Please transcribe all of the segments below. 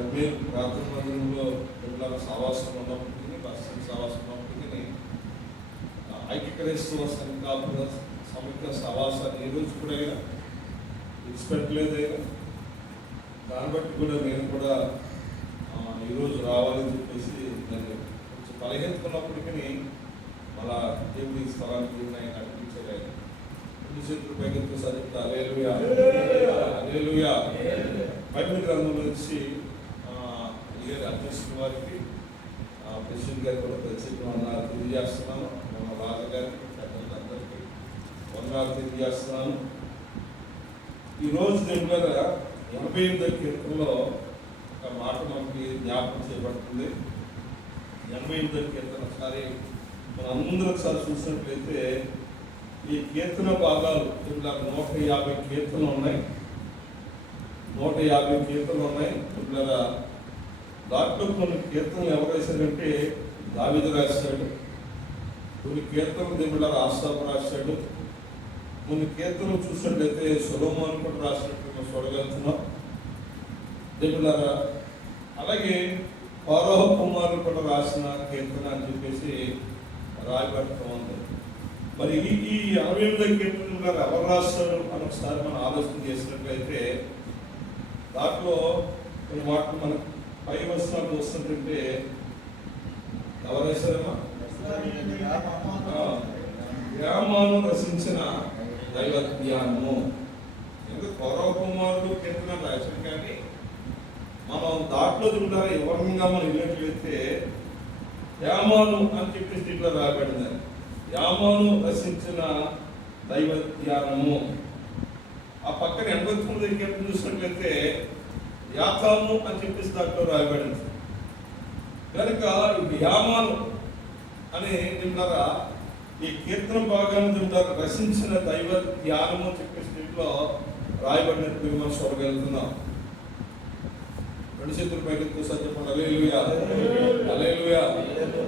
కర్మేలు ప్రార్థన మందిరంలో పిల్లల సావాసం ఉన్నప్పటికీ బస్సు సావాసం ఉన్నప్పటికీ ఐక్య క్రైస్తవ సంఘాల సమైక్య సవాసాన్ని ఈ రోజు కూడా విడిచిపెట్టలేదైనా దాన్ని బట్టి కూడా నేను కూడా ఈరోజు రావాలని చెప్పేసి నేను కొంచెం బలహీనకున్నప్పటికీ మళ్ళా దేవుడి స్థలానికి ఆయన నడిపించారు. ఆయన రెండు చేతులు పైకి సరిగ్గా హల్లెలూయా హల్లెలూయా. బైబిల్ గ్రంథం నుంచి అధ్యక్షుల వారికి ప్రెసిడెంట్ గారికి కూడా ప్రత్యేక వందనాలు తెలియజేస్తున్నాను. మన రాజుగారికి పెద్దలందరికీ వందనాలు తెలియజేస్తున్నాను. ఈరోజు నేను 88వ కీర్తనలో ఒక మాట మనకి జ్ఞాపకం చేయబడుతుంది. 88వ కీర్తన ఒకసారి మనందరూ ఒకసారి చూసినట్లయితే ఈ కీర్తన భాగాలు 150 కీర్తనలు ఉన్నాయి. 150 కీర్తనలు ఉన్నాయి. దాంట్లో కొన్ని కీర్తనలు ఎవరు రాశారంటే దావీదు రాశాడు, కొన్ని కీర్తనలు దేవుళ్ళ ఆసాపు రాశాడు, కొన్ని కీర్తనలు చూసినట్లయితే సొలొమోను కూడా రాసినట్టు మనం చూడగలుగుతున్నాం దేవుళ్ళారా. అలాగే ఫరోహు కుమారులు కూడా రాసిన కీర్తన అని చెప్పేసి రాయబడుతూ ఉంది. మరి ఈ 68వ కీర్తన ఎవరు రాస్తారు అని ఒకసారి మనం ఆలోచన చేసినట్లయితే దాంట్లో కొన్ని మాటలు మనకు పై వచనాలు వస్తుంటే ఎవరు రాశారమ్మా? గ్రామాను రచించిన దైవ జ్ఞానము. ఎందుకు ఫరోహు కుమారుడు కీర్తన రాశారు, కానీ మనం దాంట్లో ద్వారా వివరంగా మనం వెళ్ళినట్లయితే యామాను అని చెప్పేసి దీంట్లో రాబడింది. యామాను రచించిన దైవ ధ్యానము. ఆ పక్కన 89వ కీర్తన చూసినట్లయితే యాతాము అని చెప్పేసి దాంట్లో రాయబడింది. కనుక యామాను అని తింటారా ఈ కీర్తన భాగాన్ని తింటారు రచించిన దైవ ధ్యానము చెప్పేసి దీంట్లో రాయబడినట్టు మనం చూడగలుగుతున్నాం. రెండు చేతుల పైకి చెప్పండి హల్లెలూయా హల్లెలూయా.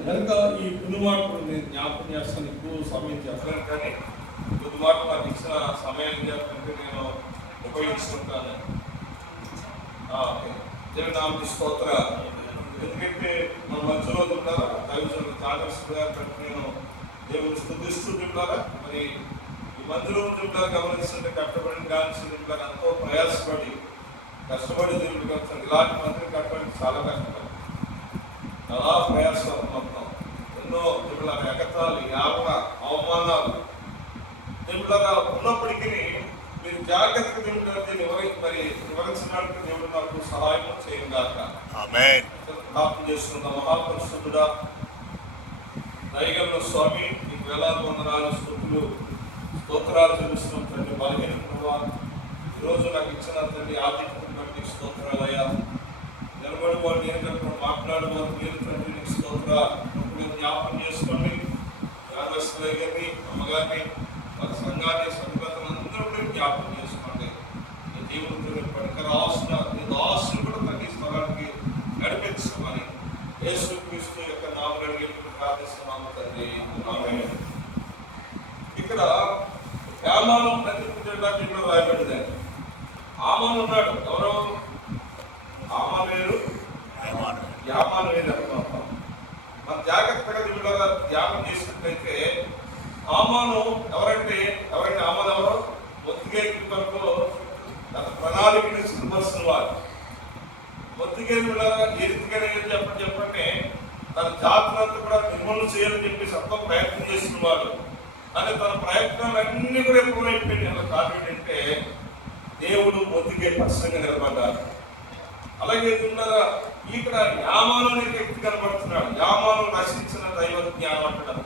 కనుక ఈ కొన్ని మాటలు నేను జ్ఞాపకం చేస్తాను. ఎక్కువ సమయం చెప్పలేను, కానీ కొన్ని మాటలు నాకు ఇచ్చిన సమయాన్ని చెప్పాలంటే నేను ఉపయోగించుకుంటాను. దేవుని నామమునకు స్తోత్రం. ఎందుకంటే మన మధ్యలో ఉంటారా దైవజనులు జాగ్రత్తగా నేను దేవుని స్తుతిస్తూ ఉంటారా. మరి ఈ మందిలో ఉంటారు గమనిస్తుంటే కష్టపడిన కానీ ఎంతో ప్రయాసపడి కష్టపడి దేవుడు కట్టాలి. ఇలాంటి మందిని కట్టడానికి చాలా కష్టపడి చాలా ప్రయాసపడుతున్నాం. ఎన్నో దేవుళ్ళ ఎగతాళి యావన అవమానాలు దేవుళ్ళగా ఉన్నప్పటికీ మీరు జాగ్రత్తగా దేవుడు వివరించడానికి దేవుడు నాకు సహాయం చేయగాక. ప్రార్థన చేస్తున్న మహాపరిశుద్ధుడా దయగల స్వామి, నీకు వేలాది వందనాలు స్తోత్రాలు చెల్లిస్తున్నాం తండ్రి. బలహీన ఈరోజు నాకు ఇచ్చిన తండ్రి ఆర్థికతను బట్టి స్తోత్రాలయ్యా. నిలబడి వాడు నేను మాట్లాడేవారు మీరు తండ్రి నీకు స్తోత్రాలు జ్ఞాపకం చేసుకోండి. యాదవస్తులయ్య గారిని అమ్మగారిని వారి సంఘాన్ని సంగతులు అందరూ కూడా జ్ఞాపకం చేసుకోండి. నీ జీవనంతో పనికిరాల్సిన నీ దాసులు కూడా తగ్గి స్థలానికి నడిపించమని యేసుక్రీస్తు యొక్క నామములో ప్రార్థిస్తున్నాము తండ్రి. ఆమేన్. ఇక్కడ యామాను ప్రతిష్ఠించడానికి రాయబడింది. ఆమాను ఉన్నాడు. ఎవరో ఆమాను వేరు యామాను వేరు. మన జాగ్రత్తగా వీళ్ళ ధ్యానం చేసినట్లయితే ఆమాను ఎవరంటే ఆమాను ఎవరో ఒత్తిగే వరకు తన ప్రణాళికని సిద్ధపరుస్తున్న వారు. ఒత్తిగే వీళ్ళ ఏ రీతిగానే చెప్పండి తన జాతులంతా కూడా నిర్మూలన చేయాలని చెప్పేసి అంతా ప్రయత్నం చేస్తున్న వాడు. అని తన ప్రయత్నాలన్నీ కూడా ఎప్పుడు అయిపోయింది. అలా కారణం ఏంటంటే దేవుడు ఒత్తిగే పక్షంగా నిలబడ్డారు. అలాగే ఇక్కడ యామాను అనే వ్యక్తి కనబడుతున్నాడు. యామాను రచించిన దైవ జ్ఞానం అంటాడు.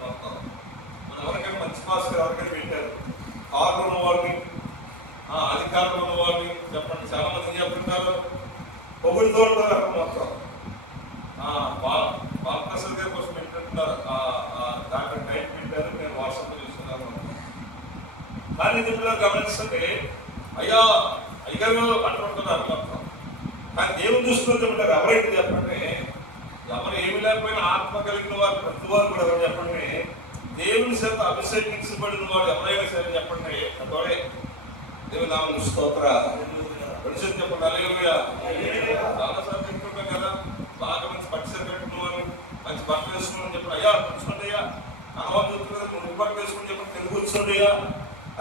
మనం ఎవరికైనా మంచి భాస్కర్ ఎవరికైనా పెట్టారు కార్లు ఉన్న వాళ్ళని అధికారులు ఉన్న వాళ్ళని చెప్పండి. చాలా మంది చెప్తుంటారు పొగుడుతో ఉంటారు. అక్కడ మొత్తం బాలప్రసాద్ గారి కోసం పెట్టినట్టున్నారు. దాంట్లో టైం పెట్టారు. నేను వాట్సాప్ చూస్తున్నాను. కానీ దీంట్లో గమనిస్తుంటే అయ్యగారు అంటుంటున్నారు మొత్తం. కానీ దేవుని దృష్టిలో చెప్తారు. ఎవరైతే చెప్పండి ఎవరు ఏమి లేకపోయినా ఆత్మ కలిగిన వారు ప్రతి వారు కూడా ఎవరు చెప్పండి దేవుని చేత అభిషేకించబడిన వాడు ఎవరైనా సరే చెప్పండి అతడే దేవుని నామమునకు స్తోత్రం. చెప్పండి హల్లెలూయా. చాలాసార్లు చెప్తుంటారు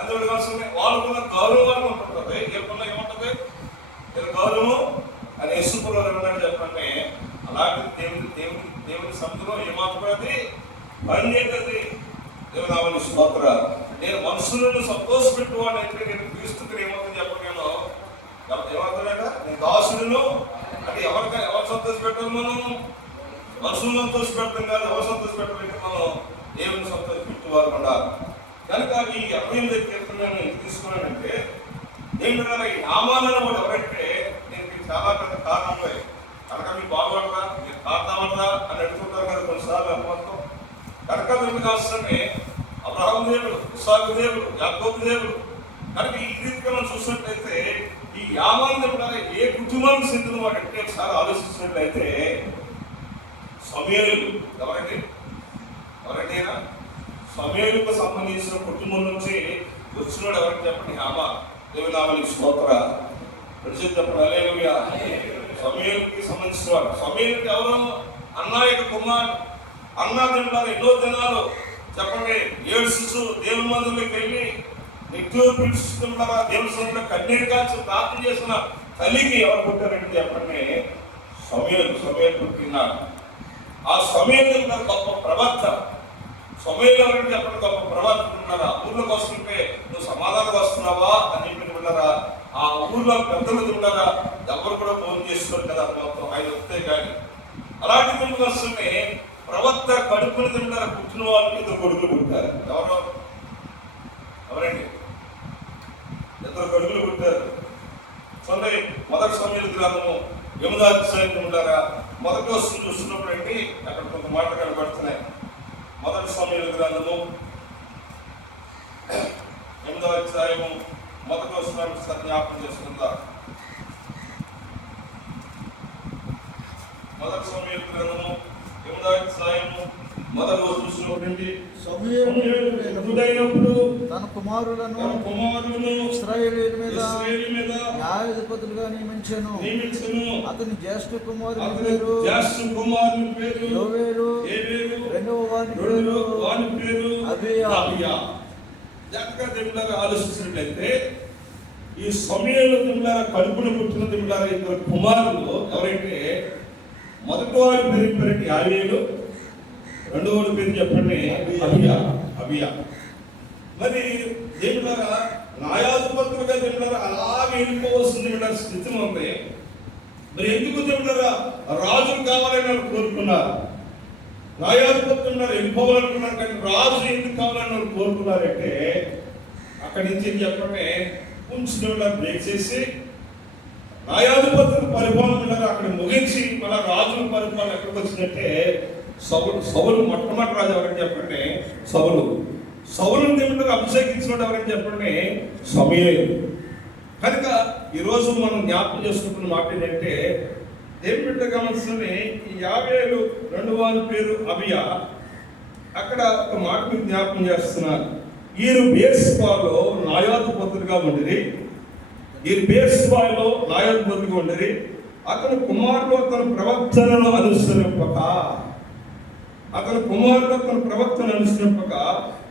అందువల్ల కావాల్సింది వాళ్ళకున్న గౌరవాన్ని ఉంటుంటుంది. వీళ్ళకున్న ఏముంటుంది? వీళ్ళ గౌరవం అని యేసుప్రభువు ఏమన్నాడు చెప్పండి, అలాంటి దేవుని సముద్రం ఏమాత్రది పని చేస్తుంది. దేవుని స్తోత్ర. నేను మనుషులను సంతోషపెట్టువాడు అయితే నేను క్రీస్తుకి ఏమవుతుంది చెప్పండి. ఏమవుతాడట? నేను దాసులను అంటే ఎవరు సంతోషపెట్టాలి? మనం మనుషులను సంతోషపెట్టడం కాదు. ఎవరు సంతోషపెట్టాలంటే మనం దేవుని సంతోషపెట్టువారు ఉండాలి. కనుక ఈ 28 కీర్తనలను ఎందుకు తీసుకున్నానంటే, ఏంటంటే ఈ నామాలను కూడా ఎవరంటే దీనికి చాలా పెద్ద కారణం ఉంటాయి. కనుక మీకు బాగుపడరా, మీరు కారణమడరా అని అడుగుతుంటారు కదా కొన్నిసార్లు మొత్తం. కనుక మీకు కావలసినవి అబ్రహాము దేవుడు, ఇస్సాకు దేవుడు, యాకోబు దేవుడు. కనుక ఈ రీతిగా మనం చూసినట్లయితే ఈ యామాను దేవుడు ఏ కుటుంబానికి చెందిన వాడు అంటే ఒకసారి ఆలోచించినట్లయితే సమూయేలు ఎవరండి? సమూయేలుకు సంబంధించిన కుటుంబం నుంచి వచ్చినవాడు ఎవరికి చెప్పండి? యామా. దేవుని నామానికి స్తోత్ర. చెప్పండి హల్లెలూయా. సమూయేలుకి సంబంధించిన వాడు. సమూయేలుకి ఎవరు? అన్నా యొక్క కుమారుడు. అన్నా దేవుడు ఎన్నో దినాలు చెప్పండి ఏడుస్తూ దేవుని మందులోకి వెళ్ళి నిత్యం పిలుస్తుంటారా దేవుని సొంత కన్నీరు కాల్చి ప్రార్థన చేసిన తల్లికి ఎవరు పుట్టారంటే చెప్పండి సమూయేలు పుట్టినాడు. ఆ సమూయేలు గొప్ప ప్రవక్త. సమూయేలు ఎవరంటే చెప్పండి గొప్ప ప్రవక్త ఉన్నారా? ఊర్లోకి వస్తుంటే నువ్వు సమాధానం వస్తున్నావా అని చెప్పి ఉన్నారా? ఆ ఊర్లో పెద్దలు ఉన్నారా? ఎవరు కూడా ఫోన్ చేసుకోరు కదా మొత్తం ఆయన వస్తే కానీ. అలాంటి ముందుకు వస్తుంటే ప్రవక్త కడుపుని తింటారా పుట్టిన వాళ్ళకి 2 కొడుకులు పుట్టారు. ఎవరండి? 2 కొడుకులు పుట్టారు. మొదటి సమూయేలు గ్రంథము 8వ అధ్యాయం ఉంటారా? మొదటి వస్తువు చూస్తున్నప్పుడు అండి అక్కడ కొంత మాటలు కనబడుతున్నాయి. మొదటి సమూయేలు గ్రంథము 8వ అధ్యాయము మొదటి వస్తువును జ్ఞాపకం చేసుకుందా? మొదటి సమూయేలు గ్రంథము 8వ అధ్యాయము మొదటి వస్తువు చూసినప్పుడు సమూయేలు తన కుమారులను ఇశ్రాయేలీయుల మీద న్యాయాధిపతులుగా నియమించెను. అతని జ్యేష్ఠ కుమారుని పేరు యోవేలు, రెండవ వాని పేరు అబీయా. జాగ్రత్తగా దేవులారా ఆలోచించినట్లయితే ఈ సమూయేలు దేవులారా కడుపున పుట్టిన దేవులారా 2 కుమారులు ఎవరైతే మొదటి వాడి పేరు యాయేలు, రెండవ వాడి పేరు చెప్పండి అబీయా. మరి దేవులారా న్యాయాధిపతులుగా దేవులారా అలాగే వెళ్ళిపోవలసింది స్థితి ఉంది. మరి ఎందుకు దేవులారా రాజులు కావాలని వాళ్ళు కోరుకున్నారు? న్యాయాధిపతులు ఉన్నారు వెళ్ళిపోవాలనుకున్నారు, కానీ రాజు ఎందుకు కావాలని వాళ్ళు కోరుకున్నారంటే అక్కడి నుంచి చెప్పండి కొంచెం దేవులారా బ్రేక్ చేసి న్యాయాధిపతుల పరిపాలన అక్కడ ముగించి మళ్ళా రాజుల పరిపాలన ఎక్కడికి వచ్చినట్టే సౌలు మొట్టమొదటి రాజు ఎవరని చెప్పండి? సౌలుని దేవుడు అభిషేకించినట్టు ఎవరని చెప్పండి? సమూయేలు. కనుక ఈరోజు మనం జ్ఞాపకం చేసుకుంటున్న మాట ఏంటంటే దేవుని బిడ్డ గమనిస్తుంది ఈ యాయేలు, రెండవ వాని పేరు అబీయా. అక్కడ ఒక మాట మీరు జ్ఞాపకం చేస్తున్నారు. వీరు బేర్షెబాలో న్యాయాధిపతులుగా ఉండిరి. అతని కుమారుడు తన ప్రవక్తలను అనుసరింపక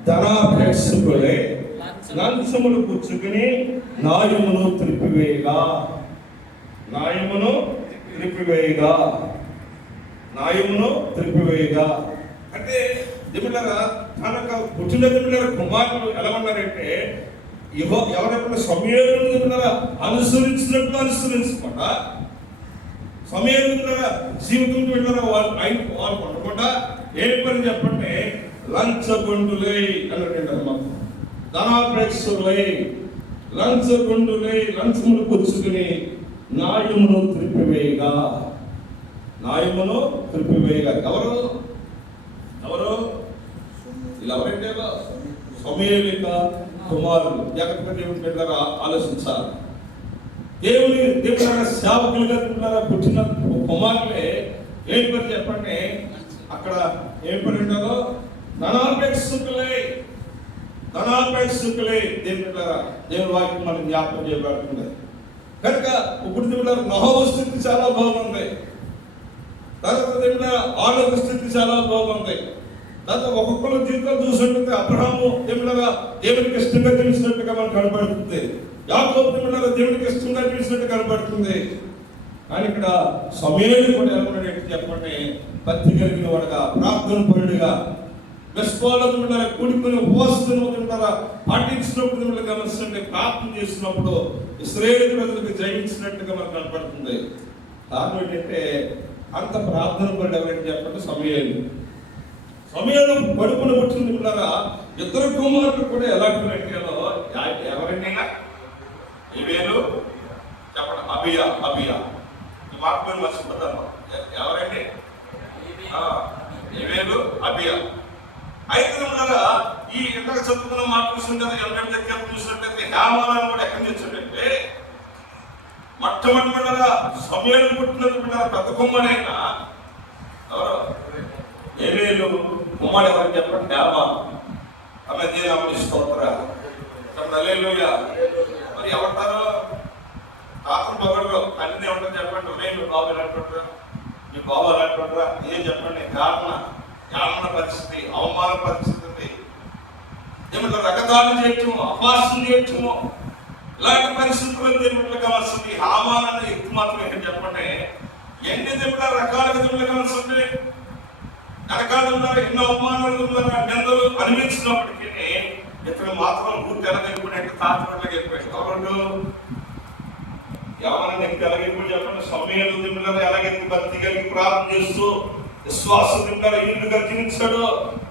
ధనాపేక్షకులే లంచములు పుచ్చుకుని న్యాయమును త్రిపివేయగా అంటే దేవులారా కనుక పుట్టిన దేవులారా కుమారులు ఎలా ఉన్నారంటే ఎవరెప్పుడు సమూయేలు అనుసరించకుండా సమూయేలు జీవితం వెళ్ళారా వాళ్ళు కొట్టకుండా ఏ పని చెప్పండి లంచగొండులై అన్నట్టు మాకు ధనాపేక్షలై లంచములు పుచ్చుకుని న్యాయమును త్రిపివేయగా ఎవరు ఇలా ఎవరంటే సమూయేలు కుమారులు. జాగ్రత్తగా దేవుని బిడ్డలారా ఆలోచించాలి. దేవుని సేవకులుగా పుట్టిన కుమారులే ఏం పేరు చెప్పండి? అక్కడ ఏం పేరు ఉంటారో ధనాపేక్షకులే. దేవుని బిడ్డలారా దేవుని వాక్యం మనం జ్ఞాపకం చేయబడుతుంది. కనుక ఇప్పుడు దేవుడు నహోవ స్థితి చాలా బాగుంది. తర్వాత దేవుడు ఆలోక స్థితి చాలా బాగుంది. దాంతో ఒక్కొక్కరు జీవితాలు చూసినట్టు అబ్రహాము దేవుళ్ళగా దేవునికి ఇష్టంగా జీవించినట్టుగా మనకు కనబడుతుంది. యాకోబు దేవుళ్ళగా దేవునికి ఇష్టంగా జీవించినట్టు కనబడుతుంది. కానీ ఇక్కడ సమూయేలు కూడా ఎలా ఉన్నాడు చెప్పండి, భక్తి కలిగిన వాడుగా, ప్రార్థన పరుడుగా, విశ్వాసంగా కూడుకుని ఉపవాసంగా పాటించినప్పుడు గమనిస్తుంటే, ప్రార్థన చేసినప్పుడు ఇశ్రాయేలు ప్రజలకు జయించినట్టుగా మనకు కనపడుతుంది. కారణం ఏంటంటే అంత ప్రార్థన పరుడు ఎవరంటే చెప్పండి, సమూయేలు. సమూయేలు కడుపున పుట్టింది ఉన్నారా, ఇద్దరు కుమారులు కూడా ఎలాంటి వ్యక్తులు ఎవరండి? ఏవేలు చెప్పండి, అబియా ఈ మాట మీరు మర్చిపోతారు. ఎవరండి? ఏవేలు, అబియా. అయితే ఉన్నారా ఈ ఇంటర్ చదువుకున్న మాట చూస్తుంటే ఎవరి దగ్గర చూసినట్టయితే హేమాలను కూడా ఎక్కడి నుంచి వచ్చాడంటే, మొట్టమొదటిగా సమూయేలు పుట్టినది పెద్ద కుమ్మరైనా ఎవరు? ఏవేలు కుమారుడు ఎవరు చెప్పండి? హేమాను. ఆమె దేవుని స్తోత్రాలు. హల్లెలూయా. మరి ఎవరు తాతను పగడరు అన్ని ఏమంటారు చెప్పండి? మీ బాబు ఎలాంటి మీ బాబు ఎలాంటి ఏం చెప్పండి? కారణ పరిస్థితి, అవమాన పరిస్థితి, ఏమంటారు రకదాలు చేయటము, అపాసం చేయటము, ఇలాంటి పరిస్థితుల్లో దేవుళ్ళు కావాల్సింది. హామానాన్ని ఎక్కువ మాత్రం ఏం చెప్పండి? ఎన్ని దేవుళ్ళ రకాలుగా దేవుళ్ళు కావాల్సింది, రకాలుగా ఎన్నో అవమానాలు నిందలు అనిపించినప్పటికీ ఇతను మాత్రం పూర్తి ఎలాగైపోయినట్టు తాతపట్లకి వెళ్ళిపోయాడు. ఎవరు ఎవరన్నా ఎలాగైపోయి చెప్పండి? సమూయేలు దేవుళ్ళ ఎలాగైతే భక్తి కలిగి ప్రార్థన చేస్తూ విశ్వాసం దేవుళ్ళ ఇల్లుగా జీవించాడు.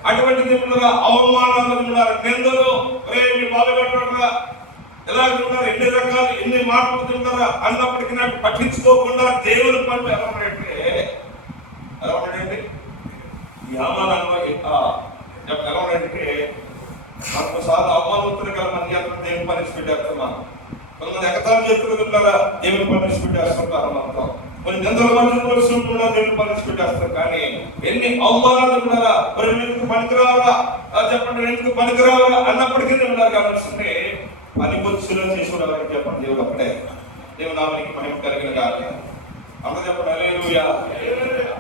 అటువంటి దేవుళ్ళ అవమానాలు నిందలు మీ బాధపడ్డా ఎలా ఉన్నారు, ఎన్ని రకాలు ఎన్ని మాటలు తింటారా అన్నప్పటికీ నాకు పట్టించుకోకుండా దేవుని పనులు ఎలా ఉన్నాయంటే ఈ అవమానాలు ఎలా ఉన్నాయంటే, కొన్నిసార్లు అవమానవంతులు గల మంది అందరూ దేవుని పనిష్మెంట్ చేస్తున్నాం. కొంతమంది ఎగతాలు చేతులు తింటారా దేవుని పనిష్మెంట్ చేస్తుంటారు. మొత్తం కొన్ని నిందల మనుషులు కూడా దేవుని పనిష్మెంట్ చేస్తారు. కానీ ఎన్ని అవమానాలు ఉన్నారా, మరి ఎందుకు పనికిరావరా చెప్పండి, ఎందుకు పనికిరావరా అన్నప్పటికీ ఉన్నారు. కాబట్టి పని పొచ్చులో చేసుకున్నారని చెప్పండి. దేవుడు అప్పుడే దేవుడు నామానికి పని కలిగిన కాదు అందరూ చెప్పండి హల్లెలూయా.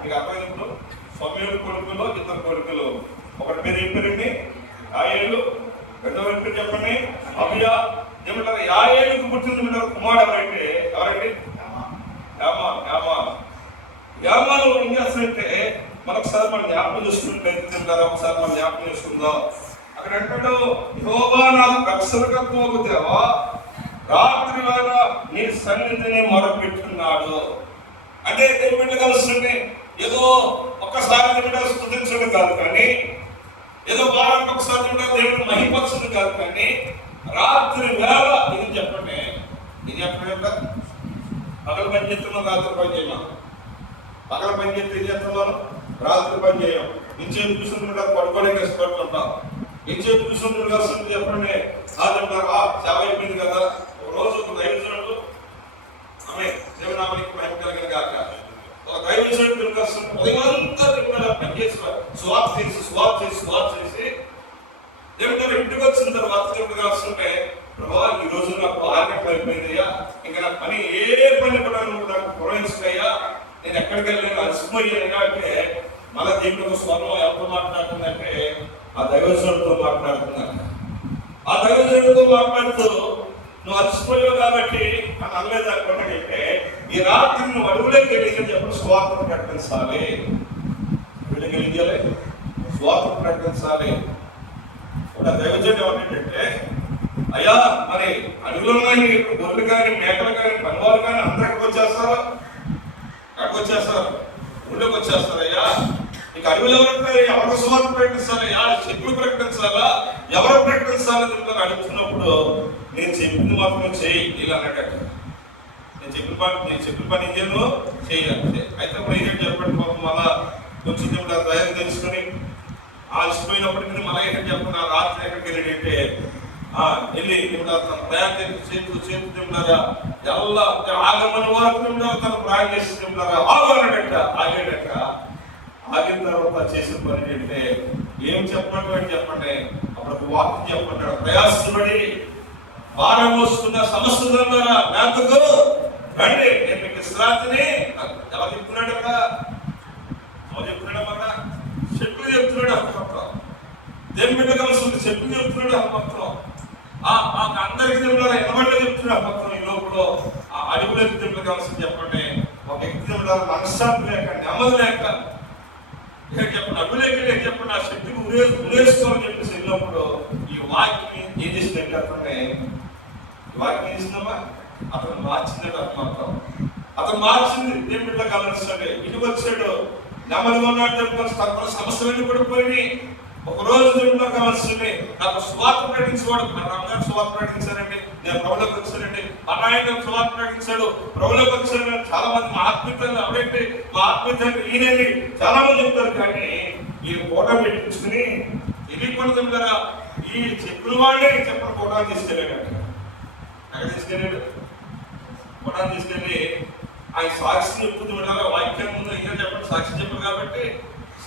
మీకు అర్థమైనప్పుడు సమూయేలు కొడుకులో ఇద్దరు కొడుకులు, ఒకటి పేరు ఏం పేరండి? యాయేలు. రెండవ పేరు చెప్పండి అబియా. ఏమంటారు? యాయేలుకు పుట్టిన కుమారుడు ఎవరంటే యామాను ఏం చేస్తారంటే, మరొకసారి మనం జ్ఞాపకం చూసుకుంటే ఒకసారి మనం జ్ఞాపకం చేసుకుందాం. అక్కడ అంటాడు, యెహోవా నాకు రక్షణకత్వము దేవా, రాత్రి వేళ నీ సన్నిధిని మొరపెట్టున్నాడు. అంటే దేవుడు కలుస్తుంది. ఏదో ఒక్కసారి దేవుడు స్తుతించడం కాదు, కానీ ఏదో వారానికి ఒకసారి దేవుడు మహిమపరచడం కాదు, కానీ రాత్రి వేళ ఇది చెప్పండి. ఇది ఎక్కడ పగల పని చేస్తున్నాం, రాత్రి పని చేయమా. పగల పని చేస్తే ఏం చేస్తున్నాను, రాత్రి పని చేయం. ఇంచేపు కూర్చుంటుంటా పడుకోవడానికి ఇష్టపడుతుంటాం. ఇంచేపు కూర్చుంటుంటా చెప్పండి సేవ అయిపోయింది కదా. ఒక రోజు ఒక దైవజనుడు ఆమె దేవనామానికి మహిమ కలిగిన కాక ఒక దైవజనుడు ఉదయమంతా పనిచేసి స్వాప్ చేసి దేవుడు ఇంటికి వచ్చిన తర్వాత దేవుడు కాస్తుంటే, ప్రభా ఈ రోజు నాకు ఆర్గట్ అయిపోయిందయ్యా, ఇంకా నా పని ఏ పని కూడా నువ్వు నాకు పురవించయ్యా, నేను ఎక్కడికి వెళ్ళాను అలసిపోయాను అంటే మళ్ళా దేవుడితో స్వరం ఎవరితో మాట్లాడుతుందంటే ఆ దైవజనుడితో మాట్లాడుతున్నాను. ఆ దైవజనుడితో మాట్లాడుతూ నువ్వు అలసిపోయావు కాబట్టి అని అనలేదు అనుకున్నాడంటే, ఈ రాత్రి నువ్వు అడుగులోకి వెళ్ళి చెప్పి స్వార్థం ప్రకటించాలి. వీళ్ళకి వెళ్ళాలి, స్వార్థం ప్రకటించాలి. దైవజనుడు ఏమంటే, అయ్యా మరి అడుగులో కానీ గొర్రెలు కానీ మేకలు కానీ పనివారు కానీ అందరూ ఎక్కడికి వచ్చేస్తారు, ఊళ్ళోకి వచ్చేస్తారు. అయ్యా నీకు అడుగులు ఎవరంటారు, ఎవరికి సువార్త ప్రకటించాలయ్యా, చెప్పులు ప్రకటించాలా, ఎవరు ప్రకటించాలని అడుగుతున్నప్పుడు నేను చెప్పింది మాత్రం చేయి ఇలా అన్నట్టు. నేను చెప్పిన పని చేయను చేయాలి. అయితే ఇప్పుడు ఏం చెప్పండి, పాపం మళ్ళా కొంచెం తయారు తెలుసుకొని ఆలసిపోయినప్పటికీ మళ్ళీ ఏంటంటే చెప్పండి, ఆ రాత్రి ఎక్కడికి వెళ్ళాడంటే వెళ్ళి తన ప్రయాణం చేతులు తింటారా ఎలా ఆగమని వరకు తను ప్రయాణం చేసి తింటారా ఆగాడట. ఆగిన తర్వాత చేసిన పని ఏంటంటే ఏం చెప్పమంటే చెప్పండి, అప్పుడు వాక్యం చెప్పంటాడు, ప్రయాసపడి భారం మోస్తున్న సమస్యలున్నారా మేతకు రండి, నేను మీకు విశ్రాంతిని ఎవరు చెప్తున్నాడు కదా, చెట్లు చెప్తున్నాడు. చెప్పు చెప్తున్నాడు ఆ మొత్తం. అందరికి తింటారు ఎనబడిలో చెప్తున్నాడు మొత్తం. ఈ లోపల ఆ అడుగులోకి తింటే కావాల్సింది చెప్పండి. ఒక వ్యక్తి తింటారు మనశ్శాంతి లేక, నెమ్మది లేక, చెప్పండి అడుగులేక చెప్పండి ఆ శక్తికి ఉరేసుకోవాలని చెప్పేసి వెళ్ళినప్పుడు ఈ వాక్యం ఏం చేసిందంటే అతన్ని ఈ వాక్యం ఏం చేసిందమ్మా అతను మార్చిందట మొత్తం. అతను మార్చింది దేవుని బిడ్డ గమనిస్తాడు. ఇంటికి వచ్చాడు, నెమ్మదిగా ఉన్నాడు చెప్పుకోవచ్చు. తన సమస్యలన్నీ పడిపోయి ఒక రోజు దేవుడు కావాల్సింది నాకు స్వార్థ ప్రకటించేవాడు. రంగారు స్వార్థ ప్రకటించారండి, నేను ప్రభులోకి వచ్చానండి, అనాయకుడు స్వార్థ ప్రకటించాడు, ప్రభులోకి వచ్చాను. చాలా మంది మా ఆత్మీయతలు ఎవరైతే మా ఆత్మీయతలు ఈయనని చాలా మంది చెప్తారు. కానీ ఈ ఫోటో పెట్టించుకుని తెలియకూడదు కదా ఈ చెప్పుల వాళ్ళే చెప్పిన ఫోటోలు తీసుకెళ్ళాడు. ఎక్కడ తీసుకెళ్ళాడు? ఫోటోలు తీసుకెళ్ళి ఆయన సాక్షి చెప్తుంది వెళ్ళాలి. వాక్యం ముందు ఇంకా చెప్పండి సాక్షి చెప్పారు కాబట్టి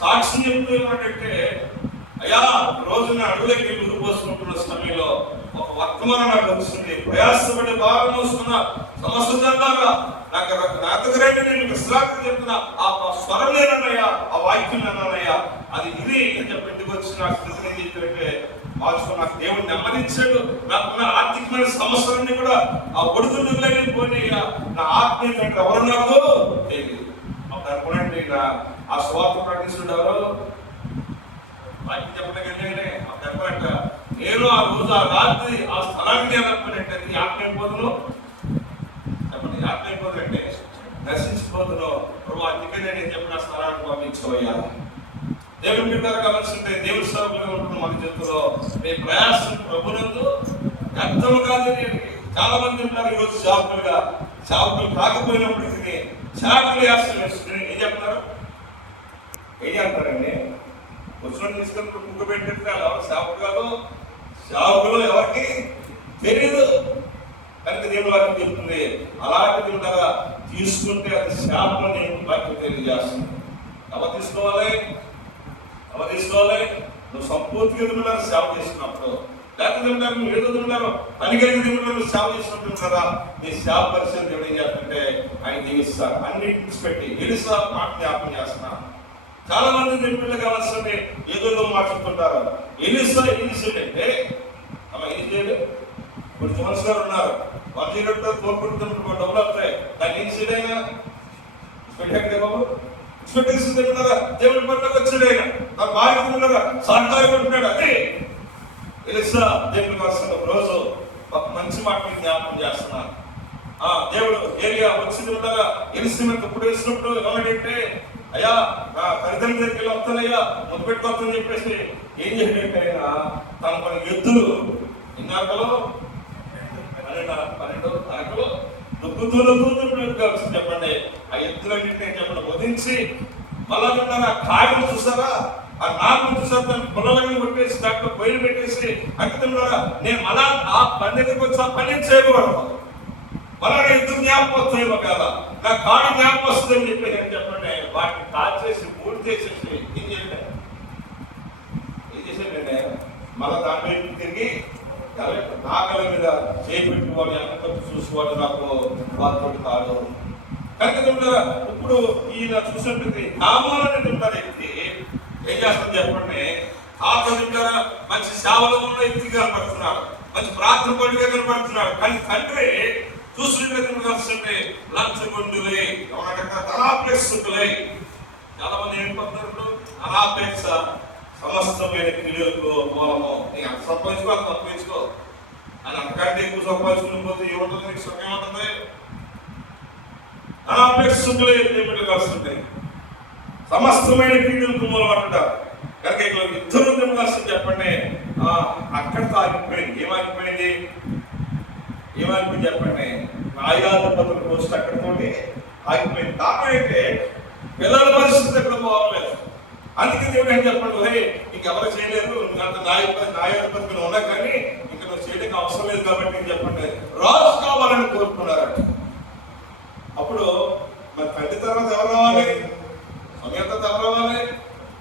సాక్షి చెప్తూ ఏమంటే అయ్యా రోజున అడుగులకి ముందు పోసుకుంటున్న సమయంలో ఒక వర్తమానం నాకు వచ్చింది. ప్రయాసపడి బాగా మోసుకున్న సమస్యగా నాకు దగ్గరంటే నేను విశ్రాంతి చెప్తున్నా ఆ స్వరం లేనన్నయ్యా, ఆ వాక్యం అన్నానయ్యా, అది ఇది అని చెప్పి ఇంటికి వచ్చి నాకు స్థితిని చెప్పినట్టే మార్చుకుని నాకు దేవుడు నెమ్మదించాడు. నాకున్న ఆర్థికమైన సమస్యలన్నీ కూడా ఆ ఒడుదుడుగులన్నీ పోయి నా ఆత్మీయ ఎవరు నాకు తెలియదు. అప్పుడు అనుకున్నట్టు ఆ స్వార్థ ప్రకటించుడు ఎవరు వాక్యం చెప్పడానికి అప్పుడు నేను ఆ రోజు ఆ రాత్రి ఆ స్థలానికి నేను అనుకున్నట్టు ఆత్మీయపోదును చెప్పండి. ఆత్మీయపోదంటే దర్శించిపోదును ప్రభు అందుకే నేను చెప్పిన స్థలానికి పంపించవయ్యా. దేవుని బిడ్డలు కావాల్సిందే దేవుడి సేవకులుగా ఉంటున్న మన చేతుల్లో మీ ప్రయాసం ప్రభునందు వ్యర్థము కాదు. చాలా మంది ఉంటారు ఈరోజు సేవకులు కాకపోయినప్పటికీ సేవకులు యాసం వేసుకుని ఏం చెప్తారు? ఏం చెప్తారండి? వచ్చిన తీసుకొని ముగ్గు పెట్టితే ఎవరు సేవకులు ఎవరికి తెలియదు. కనుక దేవుడు వాక్యం చెప్తుంది అలాంటిది ఉండగా తీసుకుంటే అది శాపం నేను వాక్యం తెలియజేస్తుంది. ఎవరు తీసుకోవాలి? నువ్వు సంపూర్తిగా సేవ చేసినప్పుడు, లేకపోతే నువ్వు ఏదో తింటారు పనికైతే నువ్వు సేవ చేసినప్పుడు కదా నీ సేవ పరిస్థితి దేవుడు ఏం చేస్తుంటే ఆయన దీవిస్తారు. అన్ని పెట్టి ఎలిసా మాట జ్ఞాపకం చేస్తున్నా. చాలా మంది దేవుళ్ళు కావాల్సింది ఏదో మాట్లాడుతుంటారు. ఎలిసా అంటే అలా ఏం చేయలేదు. ఇప్పుడు జోన్స్ గారు ఉన్నారు, 102 కోరుకుంటున్నప్పుడు డబ్బులు వస్తాయి. దాన్ని ఏం చేయడైనా పెట్టే బాబు దేవుడి పనులకు వచ్చాడు. ఆయన నా భార్య సహకారం ఉంటున్నాడు. అదే ఎలిసా దేవుడికి వస్తున్న రోజు ఒక మంచి మాటని జ్ఞాపకం చేస్తున్నాను. దేవుడు ఏరియా వచ్చింది ఉండగా ఎలిసి ఎప్పుడు వేసినప్పుడు ఏమంటే అయ్యా నా తల్లిదండ్రుల దగ్గరికి వస్తానయ్యా ముందు పెట్టుకోవచ్చని చెప్పేసి ఏం చేసినట్టు ఆయన తన కొన్ని ఎద్దులు ఇన్నాకలో 12 అరకలు చెప్పండి. ఆ ఎద్దులన్నింటినీ చెప్పండి వదించి మళ్ళా ఆ కాయలు చూసారా, ఆ నాలుగు చూసారా, దాన్ని పొలాలను కొట్టేసి దాంట్లో పొయ్యిలు పెట్టేసి అంకితంలో నేను మళ్ళా ఆ పని దగ్గరికి వచ్చి ఆ పని చేయకూడదు. మళ్ళా ఎద్దు జ్ఞాపకం వస్తాయి కదా, నా కాడు జ్ఞాపకం వస్తుందని చెప్పి చెప్పండి. వాటిని కాల్చేసి పూర్తి చేసేసి ఏం చేశాడంటే మళ్ళా దాంట్లో తిరిగి నాగల మీద చేపెట్టుకోవాలి ఎంత చూసుకోవాలి నాకు వార్తోడు కాదు. కనుక ఇప్పుడు ఈయన చూసినట్టు నామాలని తింటారు వ్యక్తి ఏం చేస్తారు చెప్పండి. తింటారా మంచి సేవలు ఉన్న వ్యక్తి కనపడుతున్నాడు, మంచి ప్రార్థన పండుగ కనపడుతున్నాడు. కానీ తండ్రి చూస్తుంటే లంచగొండులే ధనాపేక్షకులే. చాలా మంది ఏం పడుతున్నారు? ధనాపేక్ష సమస్తమైన క్రియలకు మూలము. నీకు అంత సంపాదించుకో, అంత సంపాదించుకో అని అంతకంటే ఎక్కువ సంపాదించుకుని పోతే ఏముంటుంది? నీకు సుఖం ఏముంటుంది? ధనాపేక్షకులే దేవుళ్ళు కలుస్తుంటాయి. సమస్తమైన క్రియలకు మూలం అంటారు. కనుక ఇక్కడ ఇద్దరు దేవుళ్ళు చెప్పండి. అక్కడితో ఆగిపోయింది. ఏమాగిపోయింది చెప్పండి. న్యాయాధిపతుల పోస్ట్ అక్కడితోటి ఆగిపోయింది. కాకపోతే పిల్లల పరిస్థితి ఎక్కడ పోవట్లేదు. అందుకే దేవుడు ఏం చెప్పండి, ఇంకెవరు చేయలేరు, అంత న్యాయాధిపతిగా ఉన్నా కానీ ఇంకా నువ్వు చేయడానికి అవసరం లేదు కాబట్టి చెప్పండి రాజు కావాలని కోరుకున్నారట. అప్పుడు మరి తండ్రి తర్వాత ఎవరు రావాలి? సమయంతో ఎవరు రావాలి?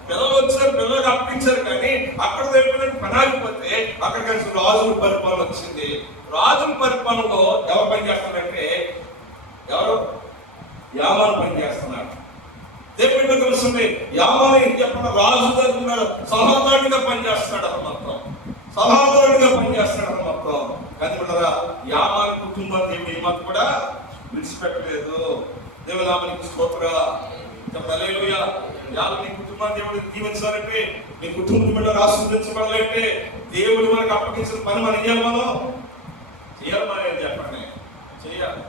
పిల్లలు వచ్చారు, పిల్లలకు అప్పించారు. కానీ అక్కడ తెలిపినట్టు పని ఆగిపోతే అక్కడ కలిసి రాజుల పరిపాలన వచ్చింది. రాజుల పరిపాలనలో ఎవరు పని చేస్తున్నారంటే ఎవరు? యామాను పని చేస్తున్నాడు. దేవుడికి తెలుస్తుంది యామాను ఏం చెప్పిన రాజు దగ్గర సలహాదారుడిగా పనిచేస్తున్నాడు. అతను మొత్తం సలహాదారుడిగా పనిచేస్తాడు మొత్తం. కానీ బిడ్డలారా, యామాని కుటుంబాన్ని దేవుడు ఏమాత్రం కూడా విడిచిపెట్టలేదు. దేవుని నామానికి స్తోత్రం. హల్లెలూయా. నీ కుటుంబాన్ని దేవుడు దీవించాలంటే, నీ కుటుంబం బిడ్డలు ఆశీర్వదించబడాలంటే దేవుడు మనకు అప్పగించిన పని మనం చేయాలి. మనం ఏం చెప్పండి, చేయాలి.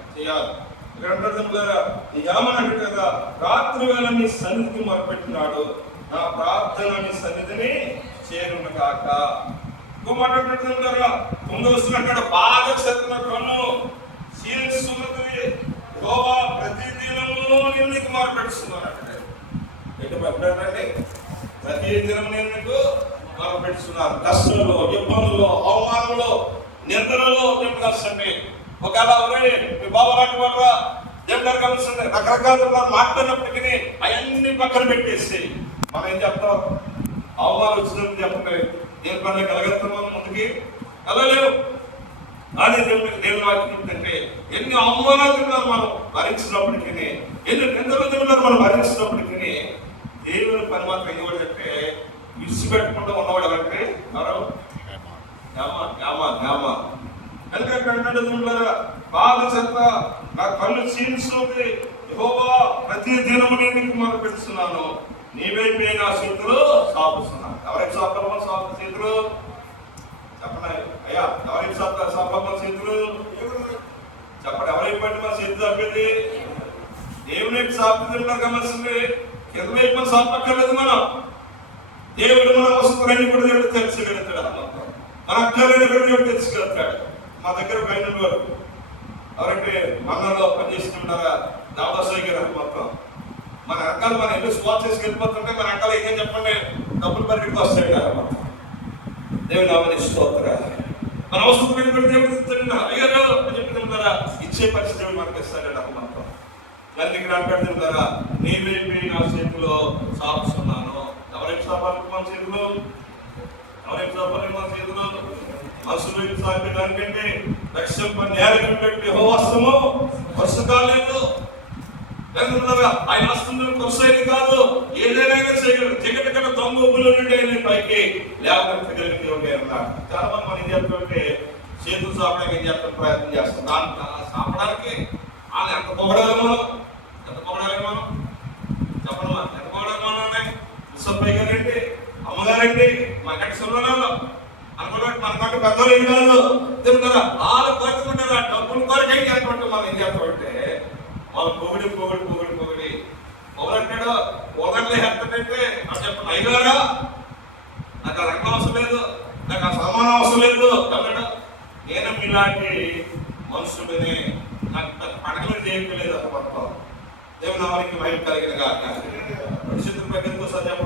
ఇక్కడ అంటారు ఈ యామని అంటే కదా, రాత్రి వేళ నీ సన్నిధికి మొరపెట్టినాడు, నా ప్రార్థన నీ సన్నిధిని చేరును కాక. ఇంకో మాట్లాడుతున్నారా, 9వ వచనం అంటాడు, బాధ చెందిన కన్ను శీలిస్తున్నది యెహోవా ప్రతి దినము నేను నీకు మొరపెడుతున్నాను అంటే ఎటు పెట్టండి. ప్రతి దినం నేను నీకు మొరపెడుతున్నాను. కష్టంలో, ఇబ్బందుల్లో, అవమానంలో, నిద్రలో దేవుడు కష్టండి. ఒకవేళ మీ బాబు లాంటి వాళ్ళ దేవుడు కలుస్తుంది రకరకాల మాట్లాడినప్పటికీ అవన్నీ పక్కన పెట్టేసి మనం ఏం చెప్తాం? అవమానం వచ్చినప్పుడు చెప్పండి, దేని పని కలగలుగుతున్నాం ముందుకి కలలేవు. కానీ దేవుని వాక్యం ఏంటంటే, ఎన్ని అవమానాలు మనం భరించినప్పటికీ, ఎన్ని నిందలు మనం భరించినప్పటికీ దేవుని పని మాత్రం ఏమంటే విడిచిపెట్టకుండా ఉన్నవాడు అంటే ఎవరు? ఎందుకంటే బాధ చెత్త నా కళ్ళు క్షీణిస్తుంది, యెహోవా ప్రతి దినము నేను నీకు మొరపెడుతున్నాను, నీవైపోయి నా చేతులు సాపుస్తున్నాను. ఎవరికి సాపమ్మ చేతులు చెప్పండి అయ్యా, ఎవరికి సాపమ్మ చేతులు చెప్పండి. ఎవరైపోయింది మన చేతులు తప్పింది? దేవుని యొక్క సాపుతున్నారు గమనిస్తుంది. కింద వైపు సాపక్కర్లేదు. మనం దేవుడు మన వస్తువులన్నీ కూడా దేవుడు తెలుసుకోగలుగుతాడు. మన అక్కర్లేని కూడా దేవుడు తెలుసుకోగలుగుతాడు. మా దగ్గర పైన వారు ఎవరంటే మనలో పనిచేస్తుంటారా, దాదాసాయి గారు మొత్తం మన అక్కలు మన ఇల్లు స్వాచ్ చేసి వెళ్ళిపోతుంటే మన అక్కలు ఏం చెప్పండి, డబ్బులు పరిగెత్తుకు వస్తాయి కదా మొత్తం. దేవుని నామమునకు స్తోత్రం. మన అవసరం కూడా దేవుడు అయ్యారు అని చెప్తున్నారా, ఇచ్చే పరిస్థితి మనకు ఇస్తాడు అమ్మ మొత్తం. దాన్ని ఇక్కడ అంటాడుతున్నారా, నీవైపోయి నా చేతిలో సాపుస్తున్నాను. ఎవరైపు సాపాలి మన చేతిలో? ఎవరైపు సాపాలి మన చేతిలో? మనుషులు సాపేదానికంటే రక్షణ నేరకంటే యెహోవాస్తము వరుస కాలేదు. ఆయన వస్తున్న కొరసైన కాదు, ఏదైనా చేయగలరు. జగన్ కన్నా దొంగలు నుండి పైకి లేకపోతే దేవుడే అన్నారు. చాలా మంది మనం ఏం చేస్తుంటే చేతులు సాపడానికి ఏం చేస్తాం, ప్రయత్నం చేస్తాం. దాన్ని సాపడానికి వాళ్ళు ఎంత పొగడాలి మనం, చెప్పండి. ఎంత పొగడాలి మనం? ముసప్పయ్య గారండి, అమ్మగారండి, మా గట్టి సున్నాలో అనుకున్నట్టు మనకంటే పెద్దలు ఏం కాదు. చెప్తారా వాళ్ళు కోరుకుంటారా, డబ్బులు కోరిక ఏం చేస్తామంటే మనం ఏం చేస్తామంటే వాళ్ళు పొగిడి పొగలంటాడు. పొగట్లే ఎత్తంటే అని చెప్పండి, అయ్యారా నాకు ఆ రంగం అవసరం లేదు, నాకు ఆ సమానం అవసరం లేదు అన్నాడు. నేను మీలాంటి మనుషుడిని, నాకు పండుగలు చేయలేదు అసలు మొత్తం. దేవుని నామానికి మహిమ కలిగిన కాక పరిశుద్ధుల దగ్గరకు సత్యం